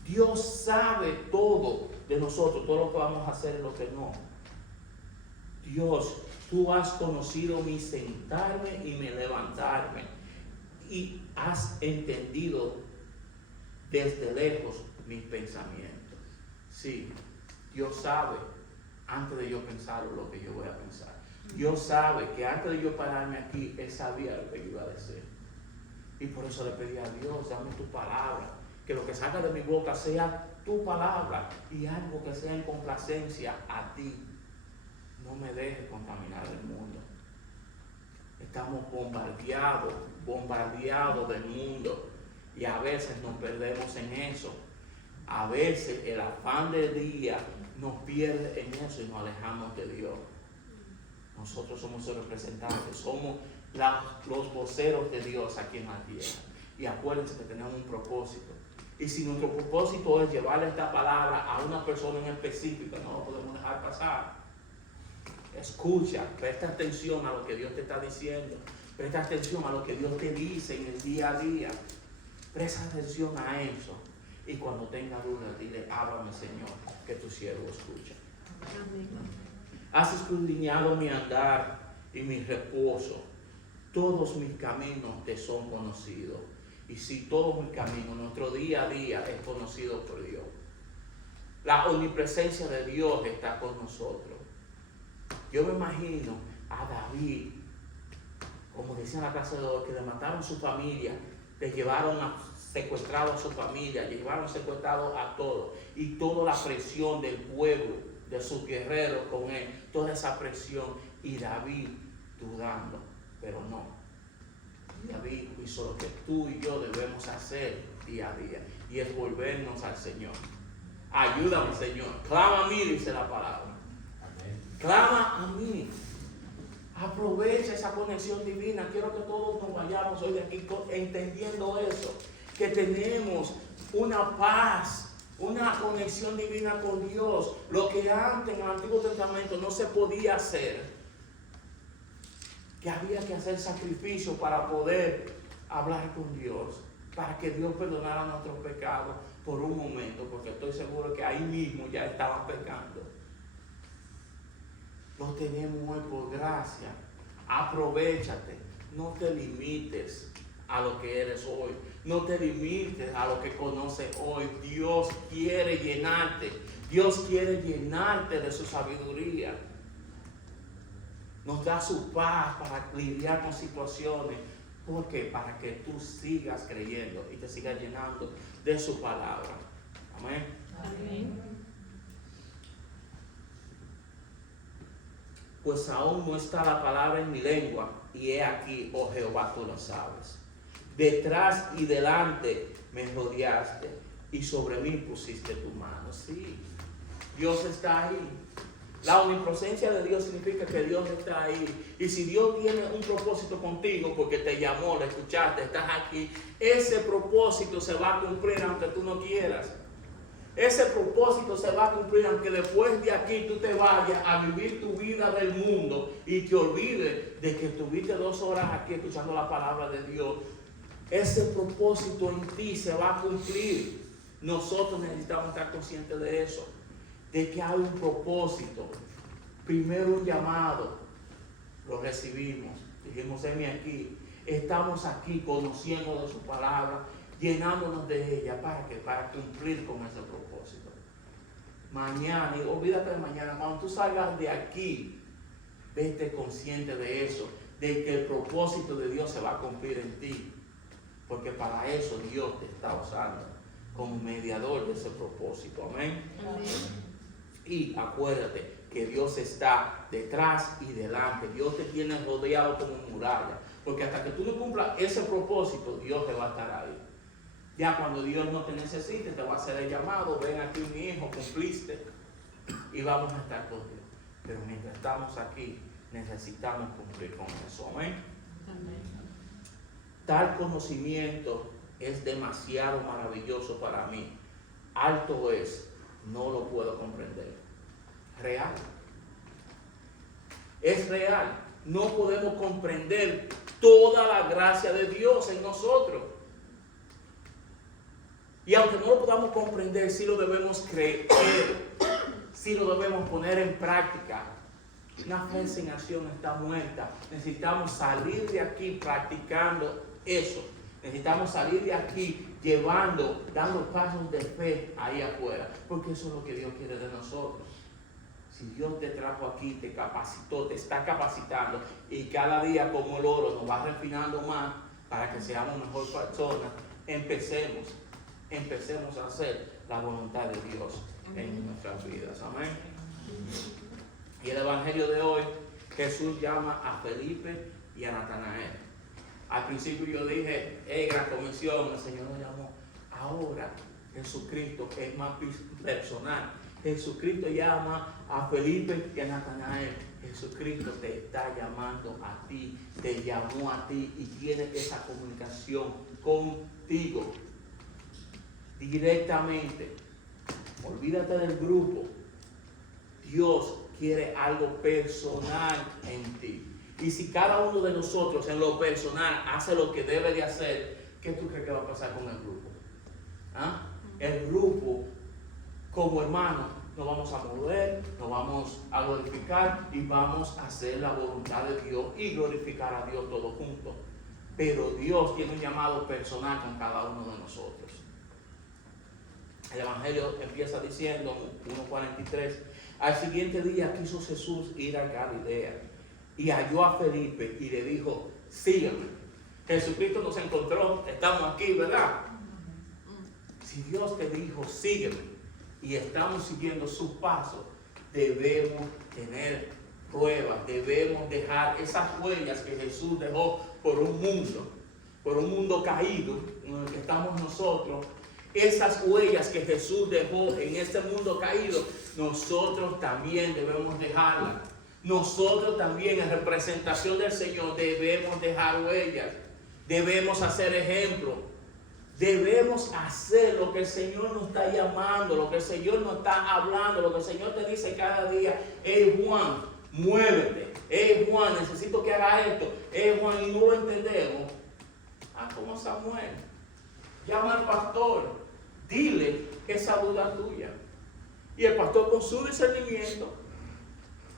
Dios sabe todo de nosotros, todo lo que vamos a hacer y lo que no. Dios, tú has conocido mi sentarme y mi levantarme. Y has entendido desde lejos mis pensamientos. Sí, Dios sabe antes de yo pensar lo que yo voy a pensar. Dios sabe que antes de yo pararme aquí, Él sabía lo que yo iba a decir. Y por eso le pedí a Dios, dame tu palabra. Que lo que salga de mi boca sea tu palabra y algo que sea en complacencia a ti. No me dejes contaminar el mundo. Estamos bombardeados del mundo y a veces nos perdemos en eso. A veces el afán del día nos pierde en eso y nos alejamos de Dios. Nosotros somos sus representantes, somos los voceros de Dios aquí en la tierra. Y acuérdense que tenemos un propósito. Y si nuestro propósito es llevarle esta palabra a una persona en específico, no lo podemos dejar pasar. Escucha, presta atención a lo que Dios te está diciendo. Presta atención a lo que Dios te dice en el día a día. Presta atención a eso. Y cuando tenga dudas, dile, háblame Señor, que tu siervo escucha. Has escudriñado mi andar y mi reposo. Todos mis caminos te son conocidos. Y si todos mis caminos, nuestro día a día es conocido por Dios. La omnipresencia de Dios está con nosotros. Yo me imagino a David, como decía en la clase de hoy, que le mataron a su familia, le llevaron secuestrado a su familia, le llevaron secuestrado a todos. Y toda la presión del pueblo, de sus guerreros con él, toda esa presión. Y David dudando, pero no. David hizo lo que tú y yo debemos hacer día a día, y es volvernos al Señor. Ayúdame, Señor. Clama a mí, dice la palabra. Clama a mí. Aprovecha esa conexión divina. Quiero que todos nos vayamos hoy de aquí entendiendo eso, que tenemos una paz, una conexión divina con Dios. Lo que antes en el Antiguo Testamento no se podía hacer, que había que hacer sacrificio para poder hablar con Dios, para que Dios perdonara nuestros pecados por un momento, porque estoy seguro que ahí mismo ya estaban pecando. Lo tenemos hoy por gracia. Aprovechate, no te limites a lo que eres hoy, no te limites a lo que conoces hoy. Dios quiere llenarte, Dios quiere llenarte de su sabiduría. Nos da su paz para lidiar con situaciones. ¿Por qué? Para que tú sigas creyendo y te sigas llenando de su palabra. Amén. Amén. Pues aún no está la palabra en mi lengua, y he aquí, oh Jehová, tú lo sabes. Detrás y delante me rodeaste, y sobre mí pusiste tu mano. Sí, Dios está ahí. La omnipresencia de Dios significa que Dios está ahí. Y si Dios tiene un propósito contigo, porque te llamó, le escuchaste, estás aquí, ese propósito se va a cumplir aunque tú no quieras. Ese propósito se va a cumplir aunque después de aquí tú te vayas a vivir tu vida del mundo y te olvides de que estuviste 2 horas aquí escuchando la palabra de Dios. Ese propósito en ti se va a cumplir. Nosotros necesitamos estar conscientes de eso, de que hay un propósito. Primero un llamado, lo recibimos, dijimos, heme aquí. Estamos aquí conociendo de su palabra, llenándonos de ella. ¿Para qué? Para cumplir con ese propósito. Mañana, y olvídate de mañana, cuando tú salgas de aquí, vete consciente de eso, de que el propósito de Dios se va a cumplir en ti. Porque para eso Dios te está usando como mediador de ese propósito. Amén. Amén. Y acuérdate que Dios está detrás y delante. Dios te tiene rodeado como muralla. Porque hasta que tú no cumplas ese propósito, Dios te va a estar ahí. Ya cuando Dios no te necesite, te va a hacer el llamado. Ven aquí, mi hijo, cumpliste. Y vamos a estar con Dios. Pero mientras estamos aquí, necesitamos cumplir con eso. Amén. Amén. Tal conocimiento es demasiado maravilloso para mí. Alto es, no lo puedo comprender. Real. Es real. No podemos comprender toda la gracia de Dios en nosotros. Y aunque no lo podamos comprender, sí lo debemos creer, sí lo debemos poner en práctica. Una fe sin acción está muerta. Necesitamos salir de aquí practicando eso. Necesitamos salir de aquí dando pasos de fe ahí afuera. Porque eso es lo que Dios quiere de nosotros. Si Dios te trajo aquí, te capacitó, te está capacitando, y cada día como el oro nos va refinando más para que seamos mejor personas, empecemos a hacer la voluntad de Dios en nuestras vidas. Amén. Y el evangelio de hoy, Jesús llama a Felipe y a Natanael. Al principio yo dije, gran comisión, el Señor nos llamó. Ahora Jesucristo es más personal. Jesucristo llama a Felipe y a Natanael. Jesucristo te está llamando a ti, te llamó a ti y tiene esa comunicación contigo directamente. Olvídate del grupo. Dios quiere algo personal en ti. Y si cada uno de nosotros en lo personal hace lo que debe de hacer, ¿qué tú crees que va a pasar con el grupo? ¿Ah? El grupo, como hermanos, nos vamos a mover, nos vamos a glorificar y vamos a hacer la voluntad de Dios y glorificar a Dios todos juntos. Pero Dios tiene un llamado personal con cada uno de nosotros. El Evangelio empieza diciendo, 1:43, al siguiente día quiso Jesús ir a Galilea y halló a Felipe y le dijo, sígueme. Jesucristo nos encontró, estamos aquí, ¿verdad? Si Dios te dijo, sígueme, y estamos siguiendo sus pasos, debemos tener pruebas, debemos dejar esas huellas que Jesús dejó por un mundo caído en el que estamos nosotros. Esas huellas que Jesús dejó en este mundo caído, nosotros también debemos dejarlas. Nosotros también, en representación del Señor, debemos dejar huellas. Debemos hacer ejemplo. Debemos hacer lo que el Señor nos está llamando, lo que el Señor nos está hablando, lo que el Señor te dice cada día. Hey Juan, muévete. Hey Juan, necesito que haga esto. Hey Juan, y no lo entendemos. Como Samuel. Llama al pastor. Dile esa duda tuya. Y el pastor con su discernimiento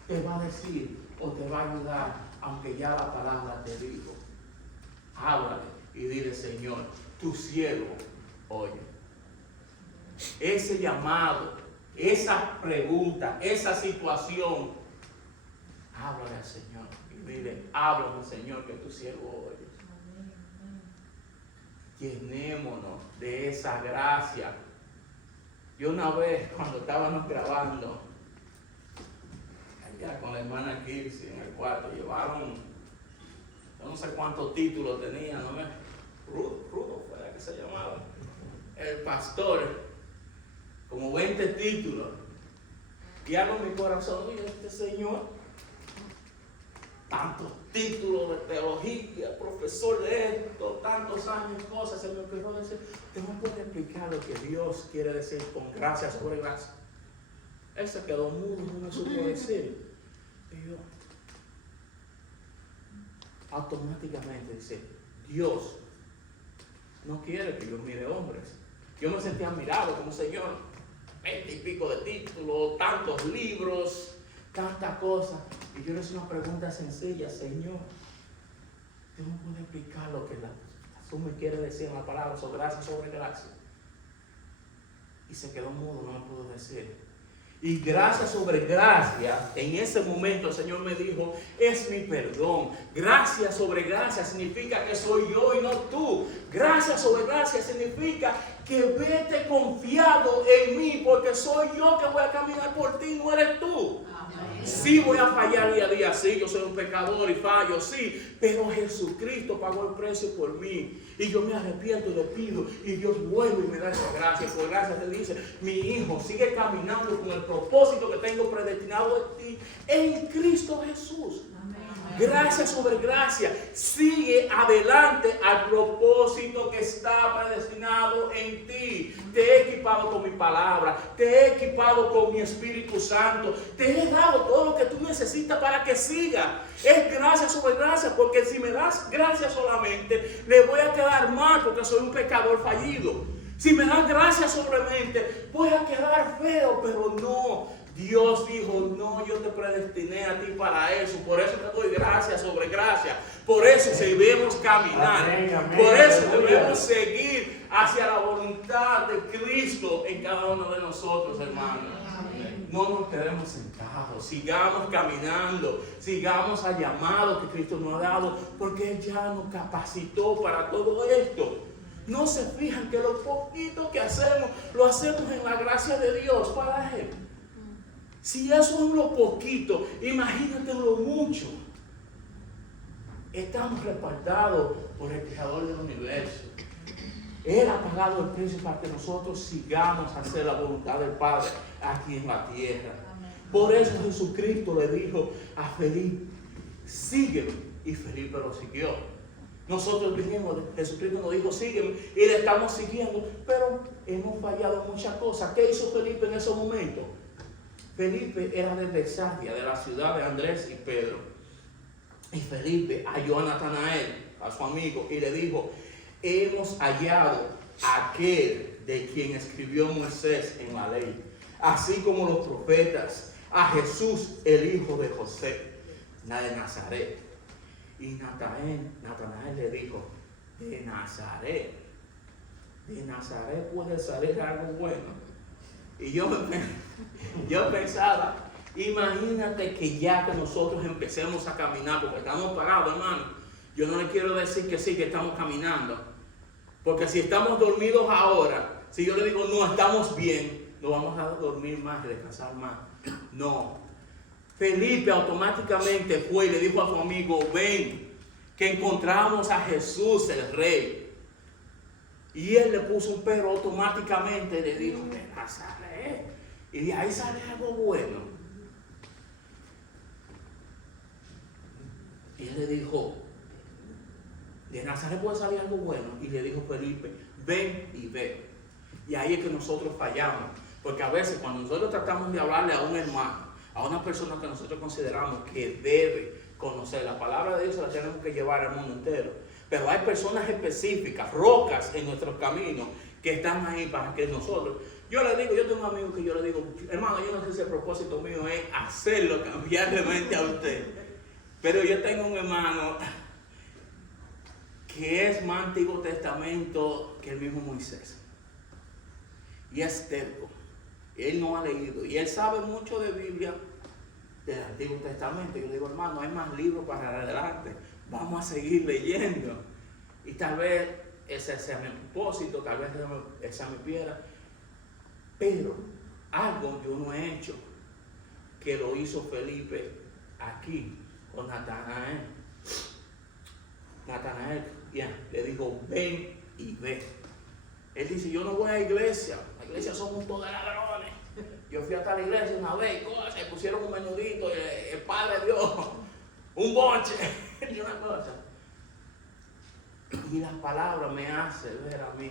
te va a decir o te va a ayudar, aunque ya la palabra te dijo. Háblale y dile, Señor, tu siervo oye. Ese llamado, esa pregunta, esa situación, háblale al Señor y dile, háblame, Señor, que tu siervo oye. llenémonos de esa gracia. Yo una vez, cuando estábamos grabando, allá con la hermana Kirsi en el cuarto, llevaron, yo no sé cuántos títulos tenía, ¿no? Rudo fue la que se llamaba, el pastor, como 20 títulos. Y hago en mi corazón, y este señor, tantos títulos de teología, profesor de esto, tantos años, cosas, se me ocurrió decir, ¿te me puede explicar lo que Dios quiere decir con gracia sobre gracia? Él se quedó mudo, no me supo decir. Y yo, automáticamente dice, Dios no quiere que yo mire hombres. Yo me sentía admirado como Señor, 20 y pico de títulos, tantos libros, tantas cosas. Y yo le hice una pregunta sencilla, Señor, ¿tú me puedes explicar lo que tú me quieres decir en la palabra sobre gracia, sobre gracia? Y se quedó mudo, no me pudo decir. Y gracia sobre gracia, en ese momento el Señor me dijo, es mi perdón. Gracia sobre gracia significa que soy yo y no tú. Gracia sobre gracia significa que vete confiado en mí, porque soy yo que voy a caminar por ti, no eres tú. Sí voy a fallar día a día, sí, yo soy un pecador y fallo, sí, pero Jesucristo pagó el precio por mí y yo me arrepiento y le pido y Dios vuelve y me da esa gracia. Por gracia te dice, mi hijo, sigue caminando con el propósito que tengo predestinado en ti en Cristo Jesús. Gracia sobre gracia, sigue adelante al propósito que está predestinado en ti. Te he equipado con mi palabra, te he equipado con mi Espíritu Santo, te he dado todo lo que tú necesitas para que siga. Es gracia sobre gracia, porque si me das gracia solamente, le voy a quedar mal porque soy un pecador fallido. Si me das gracia solamente, voy a quedar feo, pero no. Dios dijo, no, yo te predestiné a ti para eso. Por eso te doy gracia sobre gracia. Por eso debemos caminar. Amén, amén, por eso aleluya. debemos seguir hacia la voluntad de Cristo en cada uno de nosotros, hermanos. No nos quedemos sentados, sigamos caminando, sigamos al llamado que Cristo nos ha dado, porque Él ya nos capacitó para todo esto. No se fijan que lo poquito que hacemos, lo hacemos en la gracia de Dios para Él. Si eso es lo poquito, imagínate lo mucho. Estamos respaldados por el Creador del universo. Él ha pagado el precio para que nosotros sigamos a hacer la voluntad del Padre aquí en la tierra. Por eso Jesucristo le dijo a Felipe, sígueme. Y Felipe lo siguió. Nosotros vinimos, Jesucristo nos dijo, sígueme. Y le estamos siguiendo, pero hemos fallado en muchas cosas. ¿Qué hizo Felipe en ese momento? Felipe era de Bethsaida, de la ciudad de Andrés y Pedro. Y Felipe halló a Natanael, a su amigo, y le dijo, hemos hallado a aquel de quien escribió Moisés en la ley, así como los profetas, a Jesús, el hijo de José, de Nazaret. Y Natanael le dijo, de Nazaret puede salir algo bueno. Y yo pensaba, imagínate que ya que nosotros empecemos a caminar, porque estamos parados, hermano. Yo no le quiero decir que sí, que estamos caminando. Porque si estamos dormidos ahora, si yo le digo, no, estamos bien, no vamos a dormir más y descansar más. No. Felipe automáticamente fue y le dijo a su amigo, ven, que encontramos a Jesús el Rey. Y él le puso un pero automáticamente, le dijo, de Nazaret. Y de ahí sale algo bueno. Y él le dijo, de Nazaret puede salir algo bueno. Y le dijo Felipe, ven y ve. Y ahí es que nosotros fallamos. Porque a veces cuando nosotros tratamos de hablarle a un hermano, a una persona que nosotros consideramos que debe conocer la palabra de Dios, se la tenemos que llevar al mundo entero. Pero hay personas específicas, rocas en nuestro camino, que están ahí para que nosotros... Yo le digo, yo tengo un amigo que yo le digo, hermano, yo no sé si el propósito mío es hacerlo, cambiarle mente a usted. Pero yo tengo un hermano que es más Antiguo Testamento que el mismo Moisés. Y es terco. Él no ha leído. Y él sabe mucho de Biblia, del Antiguo Testamento. Yo digo, hermano, hay más libros para adelante. Vamos a seguir leyendo. Y tal vez ese sea mi propósito, tal vez esa mi piedra, pero algo yo no he hecho, que lo hizo Felipe aquí con Natanael. Natanael le dijo, ven y ve. Él dice, yo no voy a la iglesia son un montón de ladrones. Yo fui hasta la iglesia una vez, se pusieron un menudito, el Padre dio un bonche y una cosa. Y la palabra me hace ver a mí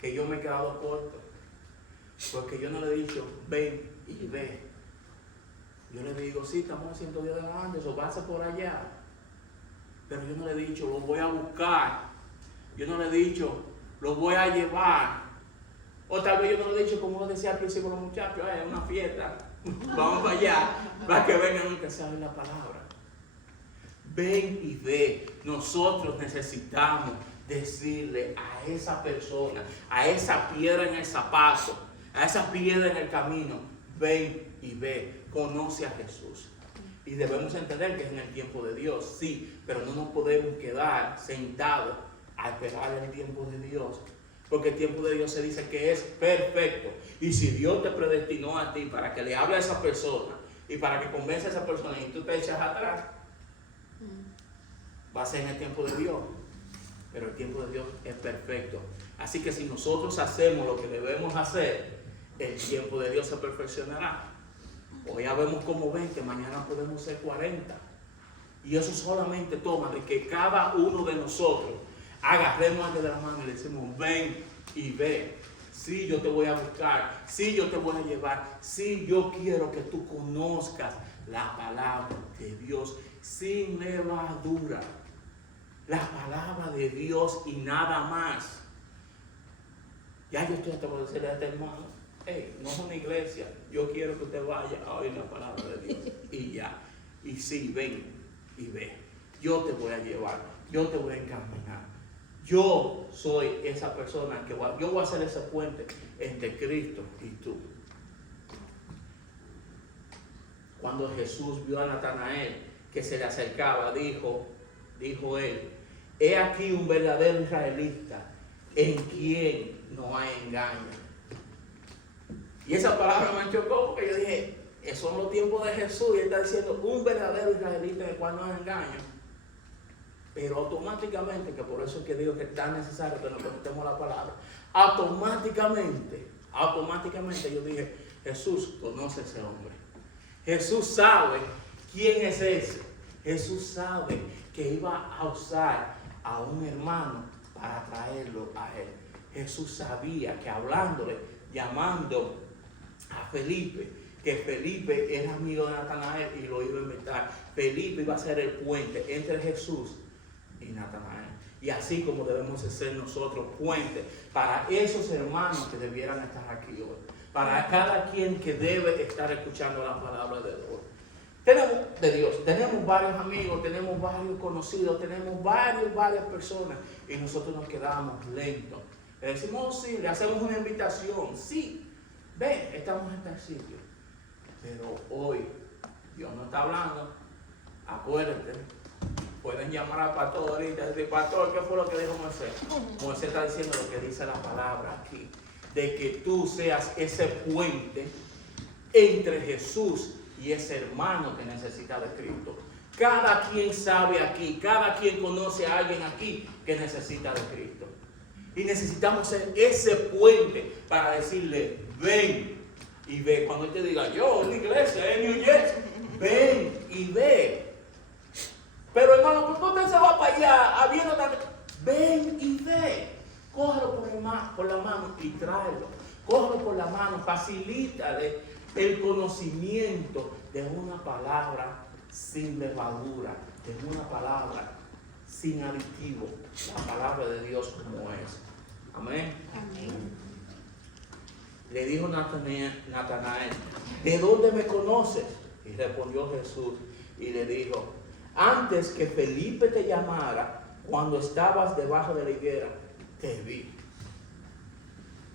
que yo me he quedado corto, porque yo no le he dicho, ven y ve. Yo le digo, sí, estamos haciendo Dios delante, eso pasa por allá. Pero yo no le he dicho, lo voy a buscar. Yo no le he dicho, lo voy a llevar. O tal vez yo no le he dicho, como decía al principio los muchachos, es una fiesta, vamos para allá, para que vengan que saben la palabra. Ven y ve. Nosotros necesitamos decirle a esa persona, a esa piedra en el zapato, a esa piedra en el camino, ven y ve, conoce a Jesús. Y debemos entender que es en el tiempo de Dios, sí, pero no nos podemos quedar sentados a esperar el tiempo de Dios, porque el tiempo de Dios se dice que es perfecto. Y si Dios te predestinó a ti para que le hable a esa persona y para que convenza a esa persona y tú te echas atrás, va a ser en el tiempo de Dios, pero el tiempo de Dios es perfecto. Así que si nosotros hacemos lo que debemos hacer, el tiempo de Dios se perfeccionará. Hoy ya vemos como 20, mañana podemos ser 40. Y eso solamente toma de que cada uno de nosotros agarremos de la mano y le decimos, ven y ve. Sí, yo te voy a buscar. Sí, yo te voy a llevar. Sí, yo quiero que tú conozcas la palabra de Dios sin levadura. La palabra de Dios y nada más. Ya yo estoy hasta por decirle a este hermano, hey, no es una iglesia, yo quiero que usted vaya a oír la palabra de Dios. Y ya. Y sí, ven y ve. Yo te voy a llevar, yo te voy a encaminar. Yo soy esa persona yo voy a ser ese puente entre Cristo y tú. Cuando Jesús vio a Natanael que se le acercaba, dijo él, he aquí un verdadero israelita en quien no hay engaño. Y esa palabra me chocó porque yo dije, esos son los tiempos de Jesús y él está diciendo un verdadero israelita en el cual no hay engaño. Pero automáticamente, que por eso es que digo que es tan necesario que nos conectemos la palabra, automáticamente yo dije, Jesús conoce a ese hombre. Jesús sabe quién es ese. Jesús sabe que iba a usar a un hermano para traerlo a él. Jesús sabía que hablándole, llamando a Felipe, que Felipe era amigo de Natanael y lo iba a invitar. Felipe iba a ser el puente entre Jesús y Natanael. Y así como debemos ser nosotros puentes para esos hermanos que debieran estar aquí hoy. Para cada quien que debe estar escuchando la palabra de Dios. Tenemos varios amigos, tenemos varios conocidos, tenemos varias personas y nosotros nos quedamos lentos. Le decimos, oh, sí, le hacemos una invitación, sí, ven, estamos en tal sitio. Pero hoy Dios no está hablando. Acuérdate, pueden llamar al pastor ahorita y decir, pastor, ¿qué fue lo que dijo Moisés? Moisés está diciendo lo que dice la palabra aquí, de que tú seas ese puente entre Jesús y ese hermano que necesita de Cristo. Cada quien sabe aquí, cada quien conoce a alguien aquí que necesita de Cristo. Y necesitamos ser ese puente para decirle, ven y ve. Cuando él te diga, yo en la iglesia, en New Jersey, ven y ve. Pero hermano, ¿por qué usted se va para allá habiendo tanto? Ven y ve. Cógelo por la mano y tráelo. Cógelo por la mano, facilítale el conocimiento de una palabra sin levadura, de una palabra sin aditivo, la palabra de Dios como es. Amén. Amén. Le dijo Natanael, ¿de dónde me conoces? Y respondió Jesús y le dijo, antes que Felipe te llamara, cuando estabas debajo de la higuera, te vi.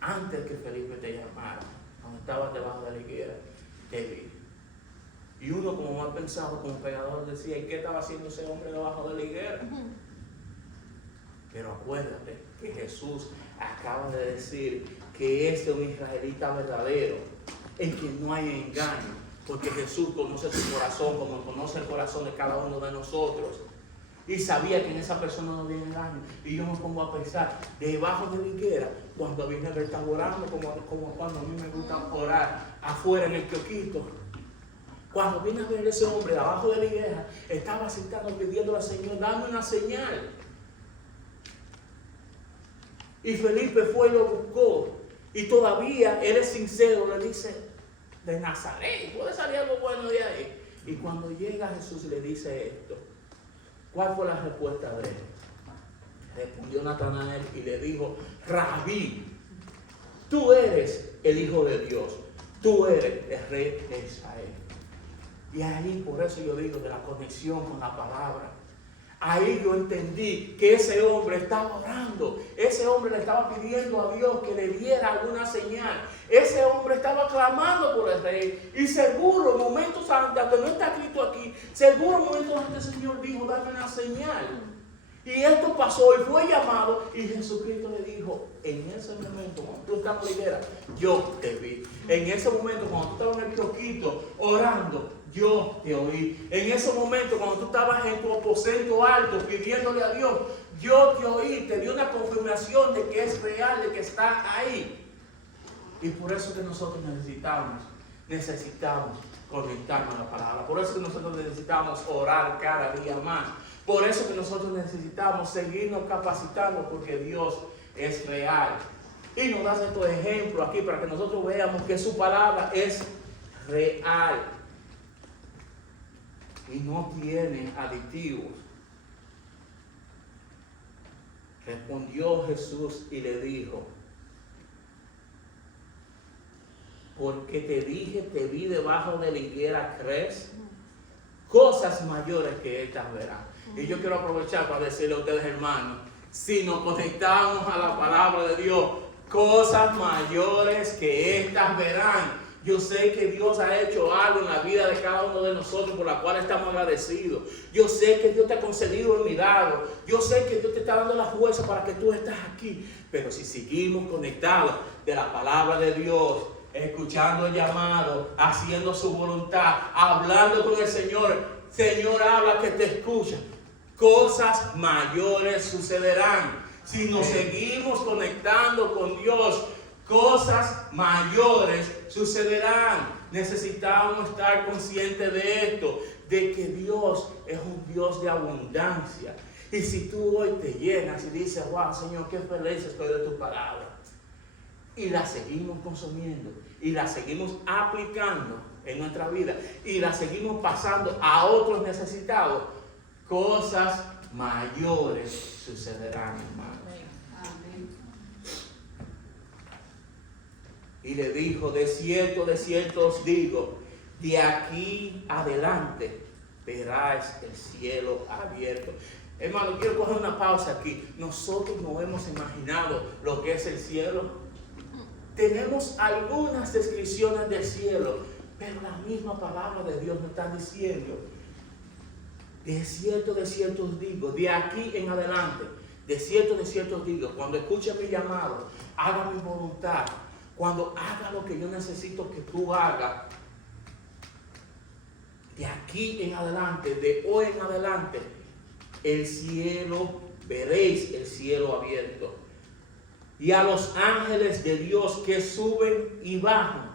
Antes que Felipe te llamara, cuando estabas debajo de la higuera, te vi. Y uno, como mal pensado, como pegador, decía, ¿y qué estaba haciendo ese hombre debajo de la higuera? Pero acuérdate que Jesús acaba de decir que este es un israelita verdadero, en quien no hay engaño, porque Jesús conoce su corazón como conoce el corazón de cada uno de nosotros. Y sabía que en esa persona no había engaño. Y yo me pongo a pensar, debajo de la higuera, cuando viene a ver, está orando, como cuando a mí me gusta orar afuera en el kiosquito. Cuando viene a ver ese hombre abajo de la higuera, estaba sentado pidiéndole al Señor, dame una señal. Y Felipe fue y lo buscó. Y todavía él es sincero, le dice, de Nazaret, puede salir algo bueno de ahí. Y cuando llega Jesús le dice esto, ¿cuál fue la respuesta de él? Respondió Natanael y le dijo, Rabí, tú eres el Hijo de Dios, tú eres el Rey de Israel. Y ahí, por eso yo digo de la conexión con la palabra. Ahí yo entendí que ese hombre estaba orando. Ese hombre le estaba pidiendo a Dios que le diera alguna señal. Ese hombre estaba clamando por el rey. Y seguro, momentos antes, aunque no está escrito aquí, seguro momentos antes el Señor dijo, dame una señal. Y esto pasó y fue llamado. Y Jesucristo le dijo, en ese momento, cuando tú estabas en la higuera, yo te vi. En ese momento, cuando tú estabas en el kiosquito orando, yo te oí. En ese momento, cuando tú estabas en tu aposento alto pidiéndole a Dios, yo te oí. Te dio una confirmación de que es real, de que está ahí. Y por eso que nosotros necesitamos conectarnos a la palabra. Por eso que nosotros necesitamos orar cada día más. Por eso que nosotros necesitamos seguirnos capacitando, porque Dios es real. Y nos da estos ejemplos aquí para que nosotros veamos que su palabra es real. Y no tiene aditivos. Respondió Jesús y le dijo, porque te dije, te vi debajo de la higuera, ¿crees? Cosas mayores que estas verán. Y yo quiero aprovechar para decirle a ustedes, hermanos, si nos conectamos a la palabra de Dios, cosas mayores que estas verán. Yo sé que Dios ha hecho algo en la vida de cada uno de nosotros por la cual estamos agradecidos. Yo sé que Dios te ha concedido el milagro. Yo sé que Dios te está dando la fuerza para que tú estés aquí. Pero si seguimos conectados de la palabra de Dios, escuchando el llamado, haciendo su voluntad, hablando con el Señor, Señor habla que te escucha, cosas mayores sucederán. Si nos seguimos conectando con Dios, cosas mayores sucederán. Necesitamos estar conscientes de esto, de que Dios es un Dios de abundancia. Y si tú hoy te llenas y dices, wow, Señor, qué feliz estoy de tu palabra, y la seguimos consumiendo, y la seguimos aplicando en nuestra vida, y la seguimos pasando a otros necesitados, cosas mayores sucederán, hermanos. Y le dijo, de cierto os digo, de aquí adelante verás el cielo abierto. Hermano, quiero coger una pausa aquí. Nosotros no hemos imaginado lo que es el cielo. Tenemos algunas descripciones del cielo, pero la misma palabra de Dios nos está diciendo, de cierto os digo, de aquí en adelante, de cierto os digo, cuando escuche mi llamado, haga mi voluntad, cuando haga lo que yo necesito que tú hagas, de aquí en adelante, de hoy en adelante, el cielo, veréis el cielo abierto. Y a los ángeles de Dios que suben y bajan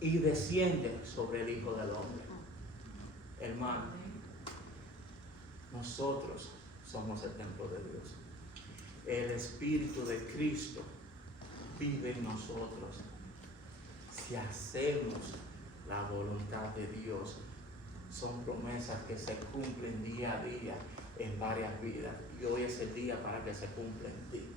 y descienden sobre el Hijo del Hombre. Hermano, nosotros somos el templo de Dios. El Espíritu de Cristo vive en nosotros. Si hacemos la voluntad de Dios, son promesas que se cumplen día a día en varias vidas. Y hoy es el día para que se cumpla en ti.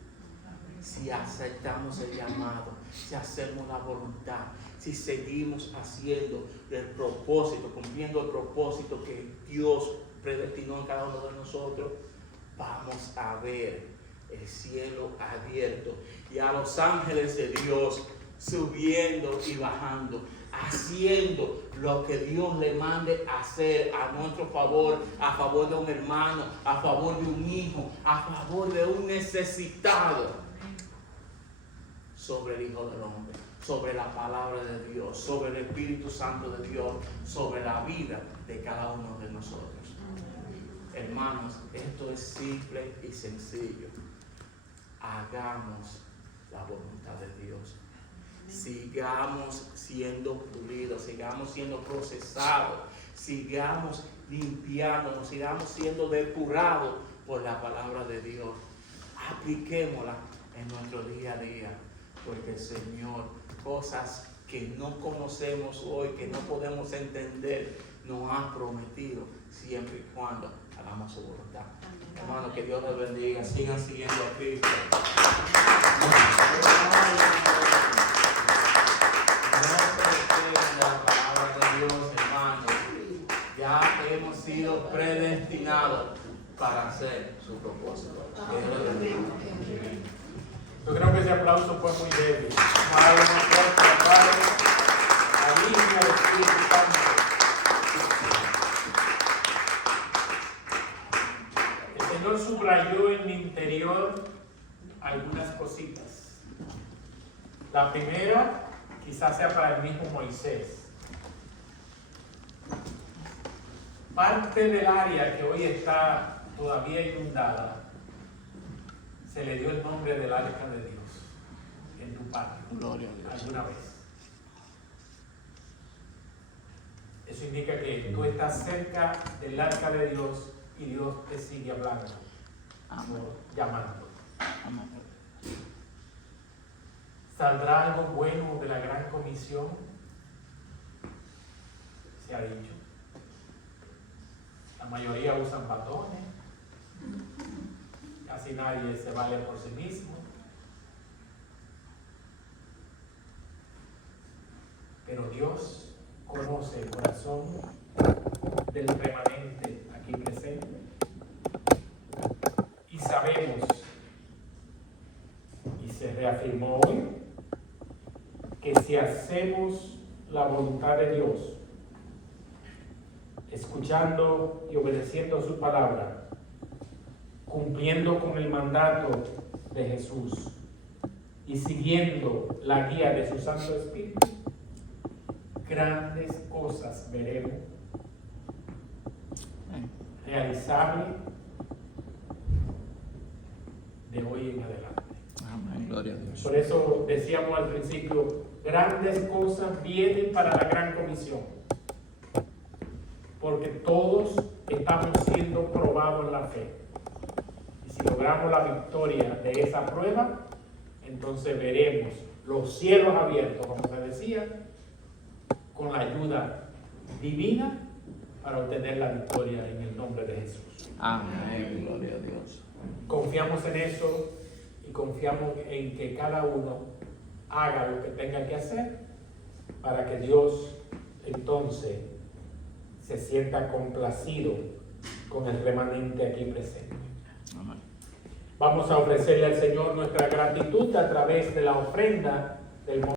Si aceptamos el llamado, si hacemos la voluntad, si seguimos haciendo el propósito, cumpliendo el propósito que Dios predestinó en cada uno de nosotros, vamos a ver el cielo abierto y a los ángeles de Dios subiendo y bajando. haciendo lo que Dios le mande hacer a nuestro favor, a favor de un hermano, a favor de un hijo, a favor de un necesitado, sobre el Hijo del Hombre, sobre la palabra de Dios, sobre el Espíritu Santo de Dios, sobre la vida de cada uno de nosotros. Hermanos, esto es simple y sencillo. Hagamos la voluntad de Dios. Sigamos siendo pulidos, sigamos siendo procesados, sigamos limpiándonos, sigamos siendo depurados por la palabra de Dios. Apliquémosla en nuestro día a día, porque el Señor, cosas que no conocemos hoy, que no podemos entender, nos ha prometido siempre y cuando hagamos su voluntad. Hermano, que Dios los bendiga, sigan siguiendo a Cristo. No se despeguen de la palabra de Dios, hermano. Ya hemos sido predestinados para hacer su propósito. Que Dios los bendiga. Yo creo que ese aplauso fue muy débil. Vamos a darle un aplauso al Padre, al Hijo y al Espíritu Santo. El Señor subrayó en mi interior algunas cositas. La primera, quizás sea para el mismo Moisés. Parte del área que hoy está todavía inundada, se le dio el nombre del arca de Dios en tu patio. Gloria a Dios. Alguna vez. Eso indica que tú estás cerca del arca de Dios y Dios te sigue hablando, llamando. Amén. ¿Saldrá algo bueno de la gran comisión? Se ha dicho. La mayoría usan batones. Casi nadie se vale por sí mismo. Pero Dios conoce el corazón del remanente aquí presente. Y sabemos, y se reafirmó hoy, que si hacemos la voluntad de Dios, escuchando y obedeciendo su palabra, cumpliendo con el mandato de Jesús y siguiendo la guía de su Santo Espíritu, grandes cosas veremos realizables de hoy en adelante. Amén. Gloria a Dios. Por eso decíamos al principio, grandes cosas vienen para la gran comisión, porque todos estamos siendo probados en la fe. Si logramos la victoria de esa prueba, entonces veremos los cielos abiertos, como se decía, con la ayuda divina para obtener la victoria en el nombre de Jesús. Amén. Gloria a Dios. Confiamos en eso y confiamos en que cada uno haga lo que tenga que hacer para que Dios entonces se sienta complacido con el remanente aquí presente. Amén. Vamos a ofrecerle al Señor nuestra gratitud a través de la ofrenda del